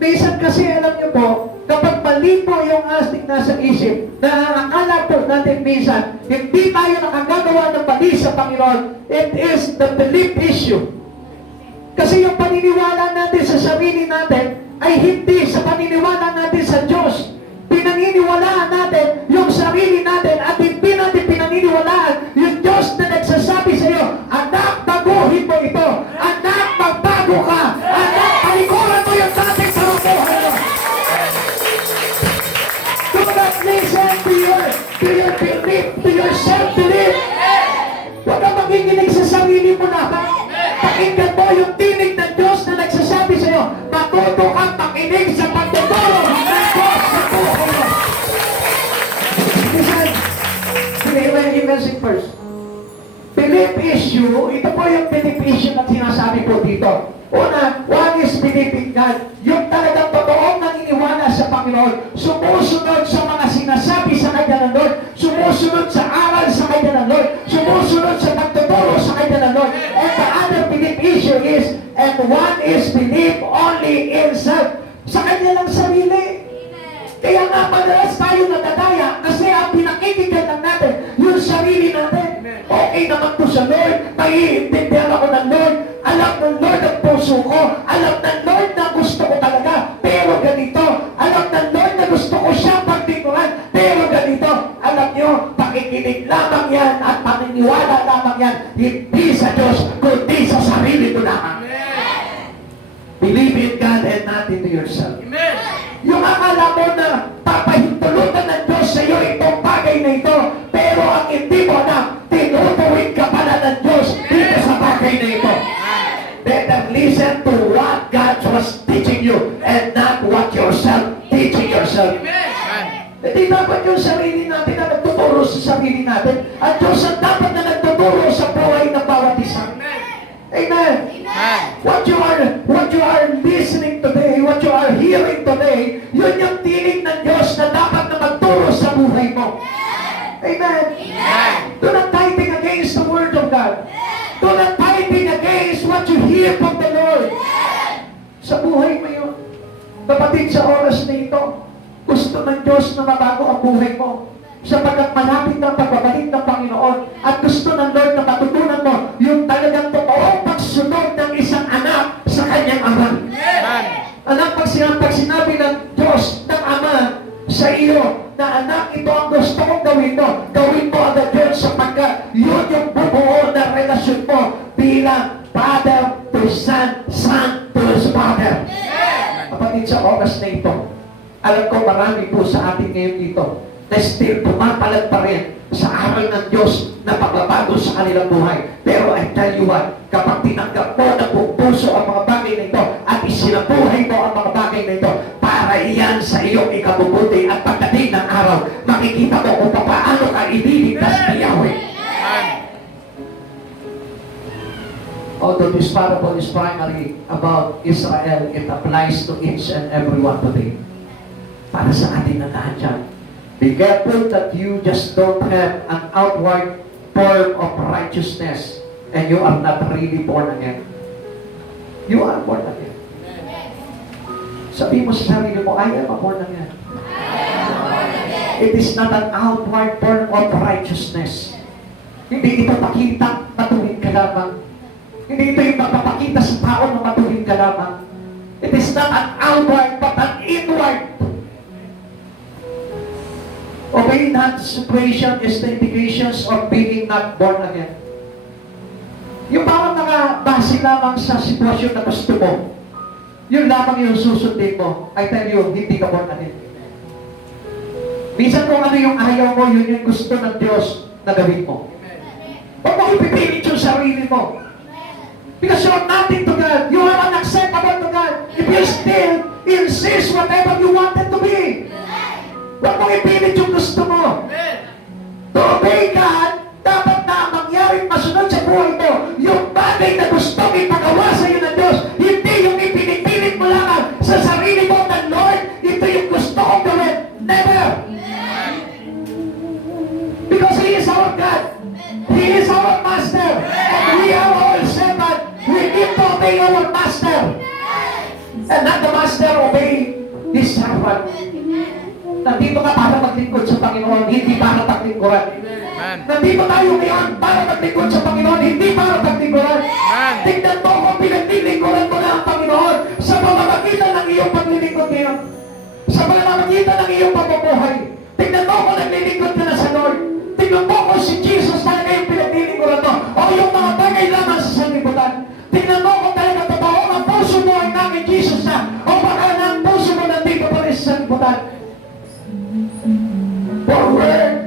Minsan kasi, alam niyo po, kapag mali po yung astig nasa isip, nakakala po natin minsan, hindi tayo nakagagawa ng mali sa Panginoon. It is the belief issue. Kasi yung paniniwala natin sa sarili natin ay hindi sa paniniwala natin sa Diyos. Pinaniniwalaan natin yung sarili natin at hindi natin pinaniniwalaan yung Diyos na nagsasabi sa iyo, anak, baguhin mo ito. Anak, magbago ka. Anak, palikuran mo yung dating parubuhay mo. Do not listen to your belief, to your self-belief. Huwag kang makikinig sa sarili mo na. Pakinggan mo yung tinig ng Diyos na nagsasabi sa iyo, matuto kang makinig sa pagtuturo ng Diyos sa buhay mo. Listen, Believe first. Belief issue, ito po yung belief issue na sinasabi ko dito. Una, one is belief in God. Yung talagang totoong naniniwala sa Panginoon, sumusunod sa mga sinasabi sa kanya ng Lord, sumusunod sa aral sa kanya ng Lord, sumusunod sa pagtuturo sa kanya ng Lord. And the other belief issue is, and one is belief only in self. Sa kanya lang sarili. Kaya nga madalas tayo nadadaya kasi ang pinakikinggan lang natin yung sarili natin. Okay naman po sa Lord, maiintindihan ako ng Lord, alam ng Lord ang puso ko, alam ng Lord na gusto ko talaga, pero ganito, alam ng Lord na gusto ko siyang pagtikuran, pero ganito, alam nyo, pakikinig lamang yan at paniniwala lamang yan, hindi sa Diyos, kundi sa sarili ko lamang. Believe in God and not into yourself. Yung akala mo na papahintulutan ng Diyos sa iyo itong bagay na ito, pero ang hindi mo na, tinutuwid ka pala ng Diyos dito sa bagay na ito. Better listen to what God was teaching you and not what yourself teaching yourself. Hindi dapat yung sarili natin na nagtuturo sa sarili natin. At Diyos ang dapat na nagtuturo sa buhay ng bawat isa. Amen. What you are listening today, what you are hearing today, yun yung tinig ng Diyos na dapat na magturo sa buhay mo. Amen. Do not fighting against the Word of God. Do not fighting against what you hear from the Lord. Sa buhay mo yun. Kapatid, sa oras na ito, gusto ng Diyos na mabago ang buhay mo. Sapagkat malapit ang pagbabalik ng Panginoon at gusto ng Lord na matutunan mo yung talagang totoong pagsunod ng isang anak sa kanyang ama. Anak, pag sinabi ng Diyos, ng Ama sa iyo, na anak, ito ang gusto kong gawin mo agad yun sapagkat yun yung bubuo na relasyon mo bilang Father to Son, Son to His Father. Kapatid, sa oras na ito, alam ko marami po sa atin ngayon dito na still pumapalag pa rin sa aral ng Diyos na pagbabago sa kanilang buhay. Pero I tell you what, kapag tinanggap mo ng buong puso ang mga bagay na ito at isinabuhay mo ang mga bagay na ito, para iyan sa iyong ikabubuti at pagdating ng araw, makikita mo kung paano ka ililigtas ni Yahweh. Although this parable is primarily about Israel, it applies to each and every one today. Para sa atin na lahat yan. Be careful that you just don't have an outward form of righteousness and you are not really born again. You are born again. Sabi mo sa sarili mo, I am a born again. It is not an outward form of righteousness. Hindi ito pakita, matuwid ka lamang. Hindi ito yung magpapakita sa tao na matuwid ka lamang. It is not an outward but an inward. Obeying that situation is the indications of being not born again. Yung parang nakabase lamang sa sitwasyon na gusto mo, yun lamang yung susundin mo. I tell you, hindi ka born again. Minsan kung ano yung ayaw mo, yun yung gusto ng Diyos na gawin mo. Huwag mo ipipilit yung sarili mo. Because you are nothing to God. You are unacceptable to God. If you still insist whatever you wanted to be. Huwag mong ipilit yung gusto mo. To obey God, dapat na mangyaring masunod sa buhay mo. Yung bagay na gusto mong ipagawa sa iyo ng Diyos, hindi yung ipinipilit mo lamang sa sarili mo ng Lord, ito yung gusto kong gawin. Never! Because He is our God. He is our Master. And we are all servant. We need to obey our Master. And not the Master obey His servant. Nandito ka para maglingkod sa Panginoon, hindi para paglingkuran. Nandito tayo ngayon para maglingkod sa Panginoon, hindi para paglingkuran. Tignan mo kung pinaglilingkuran mo na ang Panginoon sa pamamagitan ng iyong paglilingkod ngayon. Sa pamamagitan ng iyong pamumuhay. Tignan mo kung naglilingkod ka na sa Lord. Tignan mo kung si Jesus talaga yung pinaglilingkuran mo o yung mga bagay lamang sa sanlibutan. Tignan mo kung talaga totoo ang puso mo ay namin Jesus na o baka na ang puso mo nandito pa rin sa sanlibutan. For where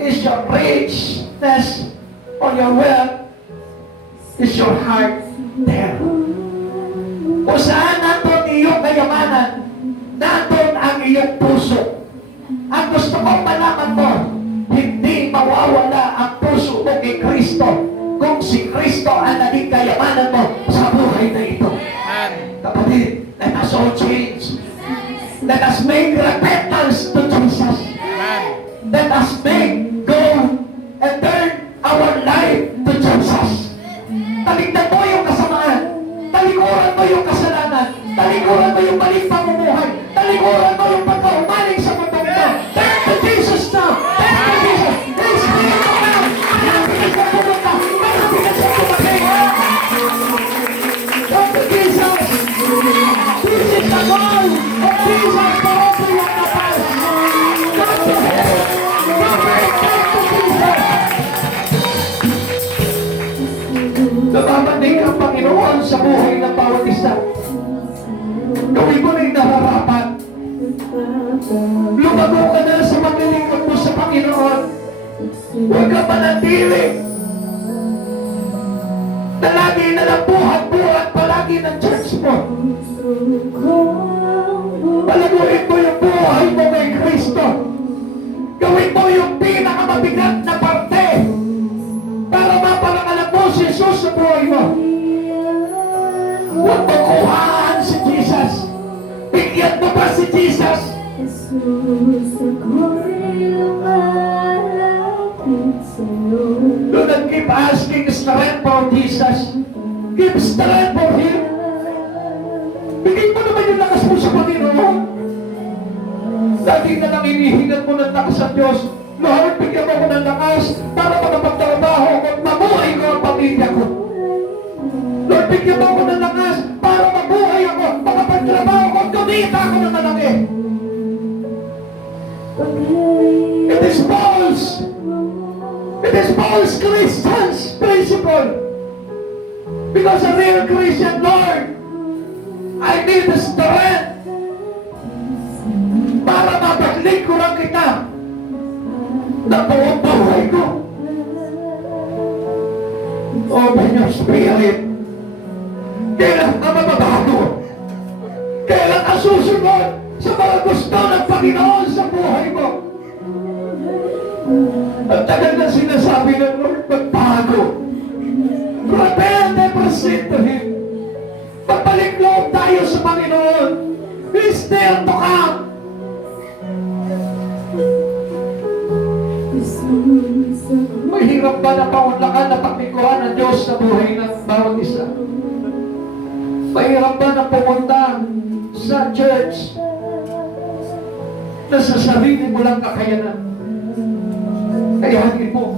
is your richness on your wealth, is your heart there. Kung saan nandun iyong kasalanan, nandun ang iyong puso. Ang gusto kong malaman mo, hindi mawawala ang puso mo kay Kristo kung si Kristo ang naging kayamanan mo sa buhay na ito. Amen. Kapatid, let us all change. Let us make repentance to Jesus. Amen. Let us make go and turn our life to Jesus. Talignan mo yung kasamaan. Talikuran mo yung kasalanan. Talikuran mo yung maling pamumuhay. Talikuran mo yung pagkaumaling sa mundo ito. Turn to Jesus now. Turn to Jesus. Please be now. Malapit na pumunta. Malapit na siya pumating. Turn to Jesus. This is the goal of Jesus for everyone of us. Come to Him. Come to Jesus. Namamandig ang Panginoon sa buhay ng bawat isa. Gawin mo na yung nararapat. Lumago ka na sa maglilingkod mo sa Panginoon. Huwag ka manatili na lagi na lang buhat-buhat palagi ng church mo. Palaguin mo yung buhay mo kay Kristo. Gawin mo yung pinakamabigat na parte para maparangalan mo si Jesus sa buhay mo. Huwag mo kuhaan si Jesus. Bigyan mo pa si Jesus. Do not keep asking strength for Jesus. Give strength for Him. Bigyan mo naman yung lakas mo sa Panginoon. Lagi na lang inihingan mo ng lakas sa Diyos. Lord, bigyan mo ko ng lakas para makapagtrabaho ko at mabuhay ko ang pamilya ko. Lord, bigyan mo ko ng lakas para mabuhay ako, makapagtrabaho ko at kumita ako ng malaki. It is false Christian's principle. Because a real Christian, Lord, I need the strength para mapaglingkuran kita na buong buhay ko. Open your spirit. Kailan ka mababago? Kailan ka susunod sa mga gusto ng Panginoon sa buhay mo? Ang tagal na sinasabi ng Lord, magbago. Repent and proceed to Him. Pagbalik loob tayo sa Panginoon. He's still to come. Mahirap ba na paunlakan na paglingkuran ng Diyos sa buhay ng bawat isa? Mahirap ba na pumunta sa church na sa sarili mo lang kakayanan? Kayanin mo.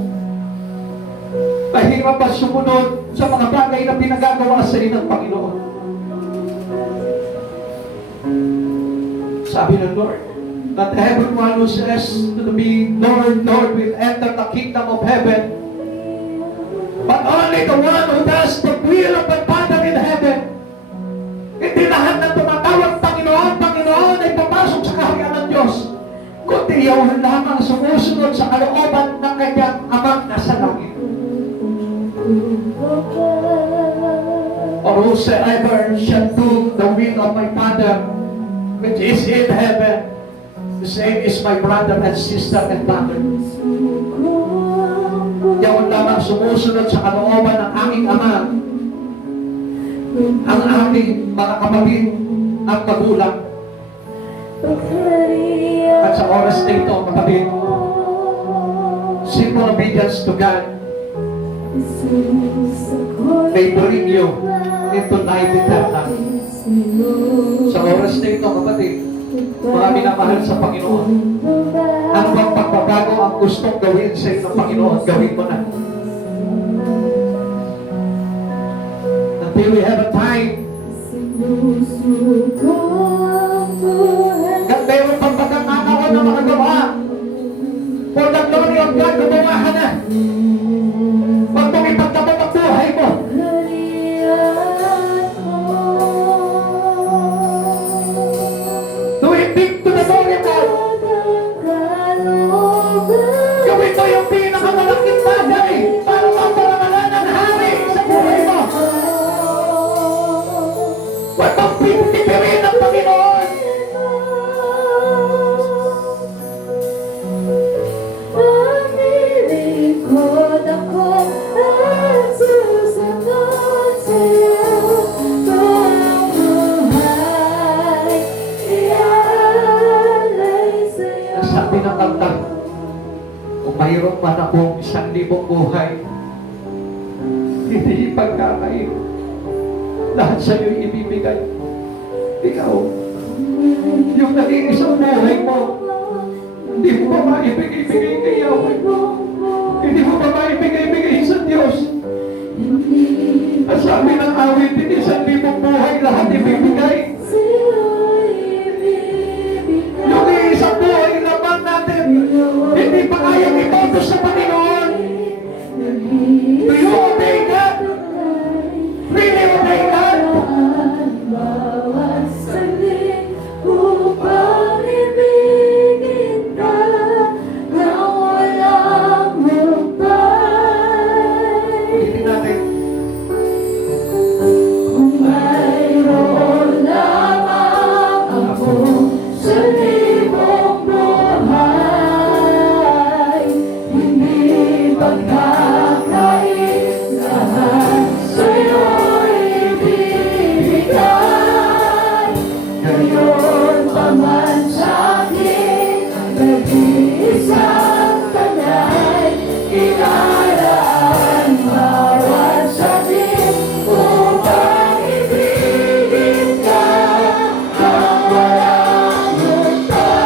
Mahirap ba sumunod sa mga bagay na pinagagawa sa iyo ng Panginoon? Sabi ng Lord, not everyone who says to me, Lord, Lord, will enter the kingdom of heaven, but only the one who does the will of the Father in heaven. Hindi lahat ng tumatawag Panginoon, Panginoon ay papasok sa kaharian ng Diyos, kundi yawan lamang sumusunod sa kalooban ng kanyang Amang nasa langit. Or whosoever shall do the will of my Father which is in heaven, the same is my brother and sister and mother. Yawan lamang sumusunod sa kalooban ng aming Ama, ang aming mga kapatid at magulang. At sa oras na ito, kapatid, simple obedience to God may bring you into life eternal. Sa oras na ito, kapatid, mga minamahal sa Panginoon, ano bang pagbabago ang gustong gawin sa iyo ng Panginoon, gawin mo na. Until we have a time, at meron pang pagkakataon na mga gawa, for the glory of God, gumawa ka na. Huwag mong ipagtabot ang buhay mo. Do it big to the glory of God. Gawin mo yung pinakamalaking bagay para maparangalan ang hari sa buhay mo. Huwag mong pipitipirin ang Panginoon. mayroon man akong 1,000 buhay, hindi pagkakain. Lahat sa iyo ibibigay. Ikaw, yung naging isang buhay mo, hindi mo ba maibigay-bigay kay Yahweh? Hindi mo ba maibigay-bigay sa Diyos? At sabi ng awit, hindi 1,000 buhay, lahat ibibigay. Yung isang buhay naman natin, hindi pa kayang iboto sa Panginoon. Do you obey God? Really obey God? Bawat saglit upang ibigin ka nang walang hukay. Ulitin natin. Mayroon lamang ako sa libong buhay, hindi pagkakain, lahat sa'yo'y ibibigay. Ngayon pa man sa'kin, nag-iisang tanay, inaraan bawat saglit upang ibigin ka nang walang hukay.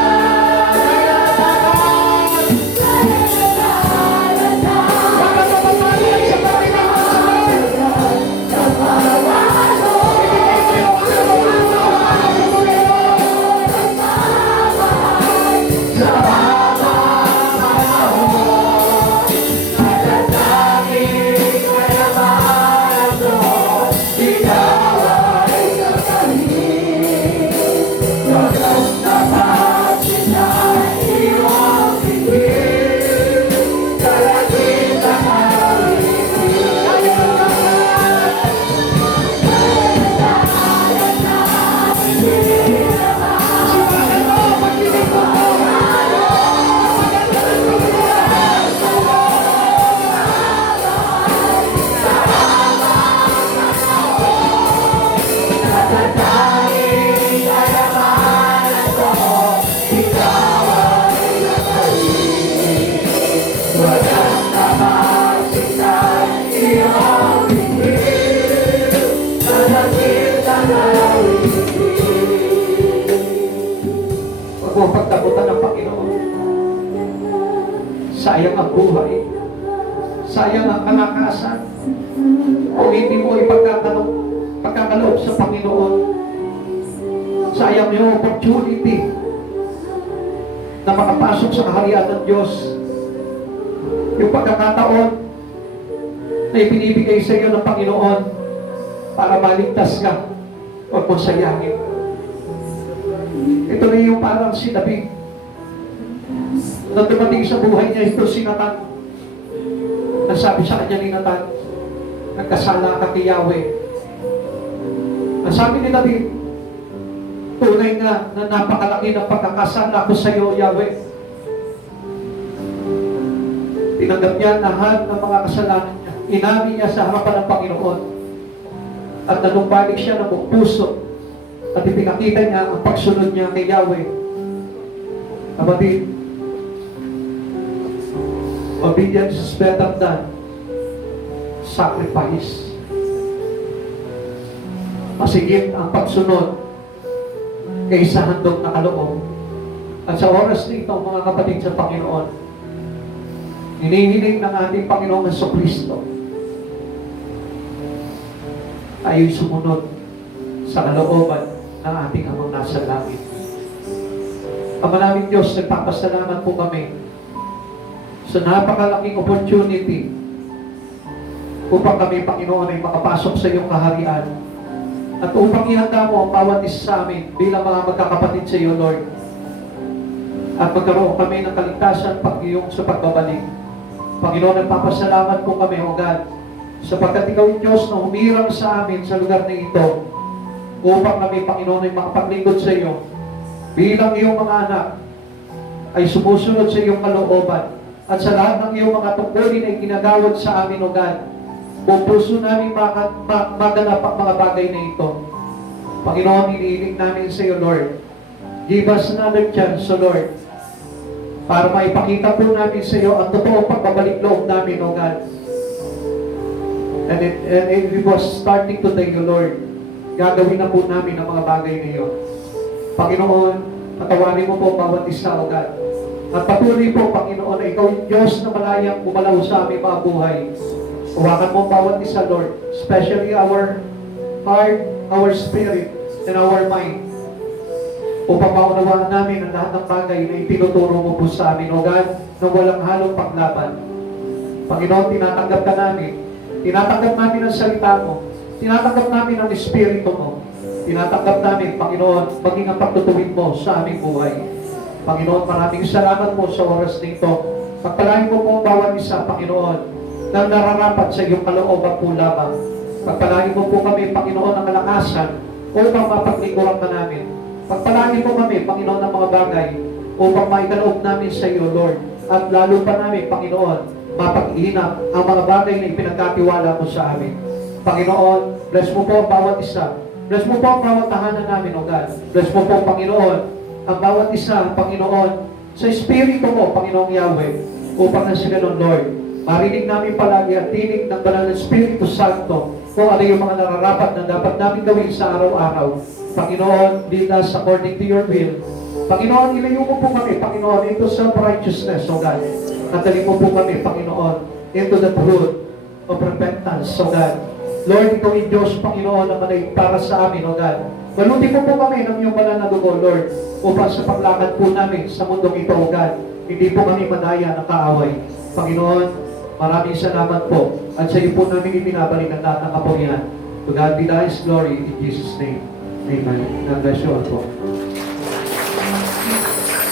Huwag mo pagtakutan ng Panginoon. Sayang ang buhay. Sayang ang kalakasan. Kung hindi mo pagkakaloob sa Panginoon, sayang yung opportunity na makapasok sa kaharian ng Diyos. Yung pagkakataon na ibinibigay sa iyo ng Panginoon para maligtas ka. Huwag mo sayangin. Ito na yung parang si David. Nang dumating sa buhay niya, ito si Nathan. Nasabi sa kanya ni Nathan, nagkasala ka kay Yahweh. Ang sabi ni David, tunay nga na napakalaki ng pagkakasala ko sa iyo, Yahweh. Tinanggap niya lahat ng mga kasalanan niya. Inamin niya sa harapan ng Panginoon. At nanumbalik siya ng buong puso. At ipinakita niya ang pagsunod niya kay Yahweh. Kapatid, obedience is better than sacrifice. Masigit ang pagsunod kaysa handog na kaloob. At sa oras nito, mga kapatid sa Panginoon, hinihiling ng ating Panginoong Jesucristo, tayo'y sumunod sa kalooban ng ating Amang nasa langit. Ama naming Diyos, nagpapasalamat po kami sa napakalaking opportunity upang kami, Panginoon, ay makapasok sa iyong kaharian at upang ihanda mo ang bawat isa sa amin bilang mga magkakapatid sa iyo, Lord. At magkaroon kami ng kaligtasan pag-iyong sa pagbabalik. Panginoon, nagpapasalamat po kami, O God, sapagkat ikaw yung Diyos na humirang sa amin sa lugar na ito upang kami, Panginoon, ay makapaglingkod sa iyo bilang iyong mga anak ay sumusunod sa iyong kalooban at sa lahat ng iyong mga tungkulin ay ginagawad sa amin, O God. Kung puso namin maganap ang mga bagay na ito. Panginoon, iniiling namin sa iyo, Lord. Give us another chance, O Lord. para maipakita po namin sa iyo ang totoong pagbabalik loob namin, O God. And it was starting today, O Lord. Gagawin na po namin ang mga bagay na iyon. Panginoon, patawarin mo po bawat isa, O God. At patuloy po, Panginoon, na ikaw yung Diyos na malayang gumalaw sa aming mga buhay. Hawakan mo bawat isa, Lord. Especially our heart, our spirit, and our mind. Upang maunawaan namin ang lahat ng bagay na itinuturo mo po sa amin, O God, na walang halong paglaban. Panginoon, tinatanggap ka namin. Tinatanggap namin ang salita mo. Tinatanggap namin ang Espiritu mo. Tinatanggap namin, Panginoon, maging ang pagtutuwid mo sa aming buhay. Panginoon, maraming salamat po sa oras nito. Pagpalain mo po ang bawat isa, Panginoon, na nararapat sa iyong kalooban po lamang. Pagpalain mo po kami, Panginoon, ng kalakasan upang mapaglingkuran ka namin. Pagpalain mo kami, Panginoon, ng mga bagay upang maikaloob namin sa iyo, Lord. At lalo pa namin, Panginoon, mapag-ihinap ang mga bagay na ipinagkatiwala mo sa amin. Panginoon, bless mo po ang bawat isa. Bless mo po ang bawat tahanan namin, O God. Bless mo po, Panginoon, ang bawat isa, Panginoon, sa Espiritu mo, Panginoong Yahweh, upang na sila ng Lord. Marinig namin palagi ang tinig ng Banal na Espiritu Santo kung ano yung mga nararapat na dapat namin gawin sa araw-araw. Panginoon, lead us according to your will. Panginoon, ilayo mo po kami, Panginoon, into self-righteousness, O God. At dali mo po kami, Panginoon, into the truth of repentance, O God. Lord, ikaw yung Diyos, Panginoon, na manay para sa amin, O God. Balutin mo po kami ng iyong banal na dugo, Lord, upang sa paglakad po namin sa mundong ito, O God, hindi po kami madaya ng kaaway. Panginoon, maraming salamat po. At sa iyo po namin ibinabalik ang lahat ng kapurihan. To God be the highest glory in Jesus' name. Amen. God bless you all po.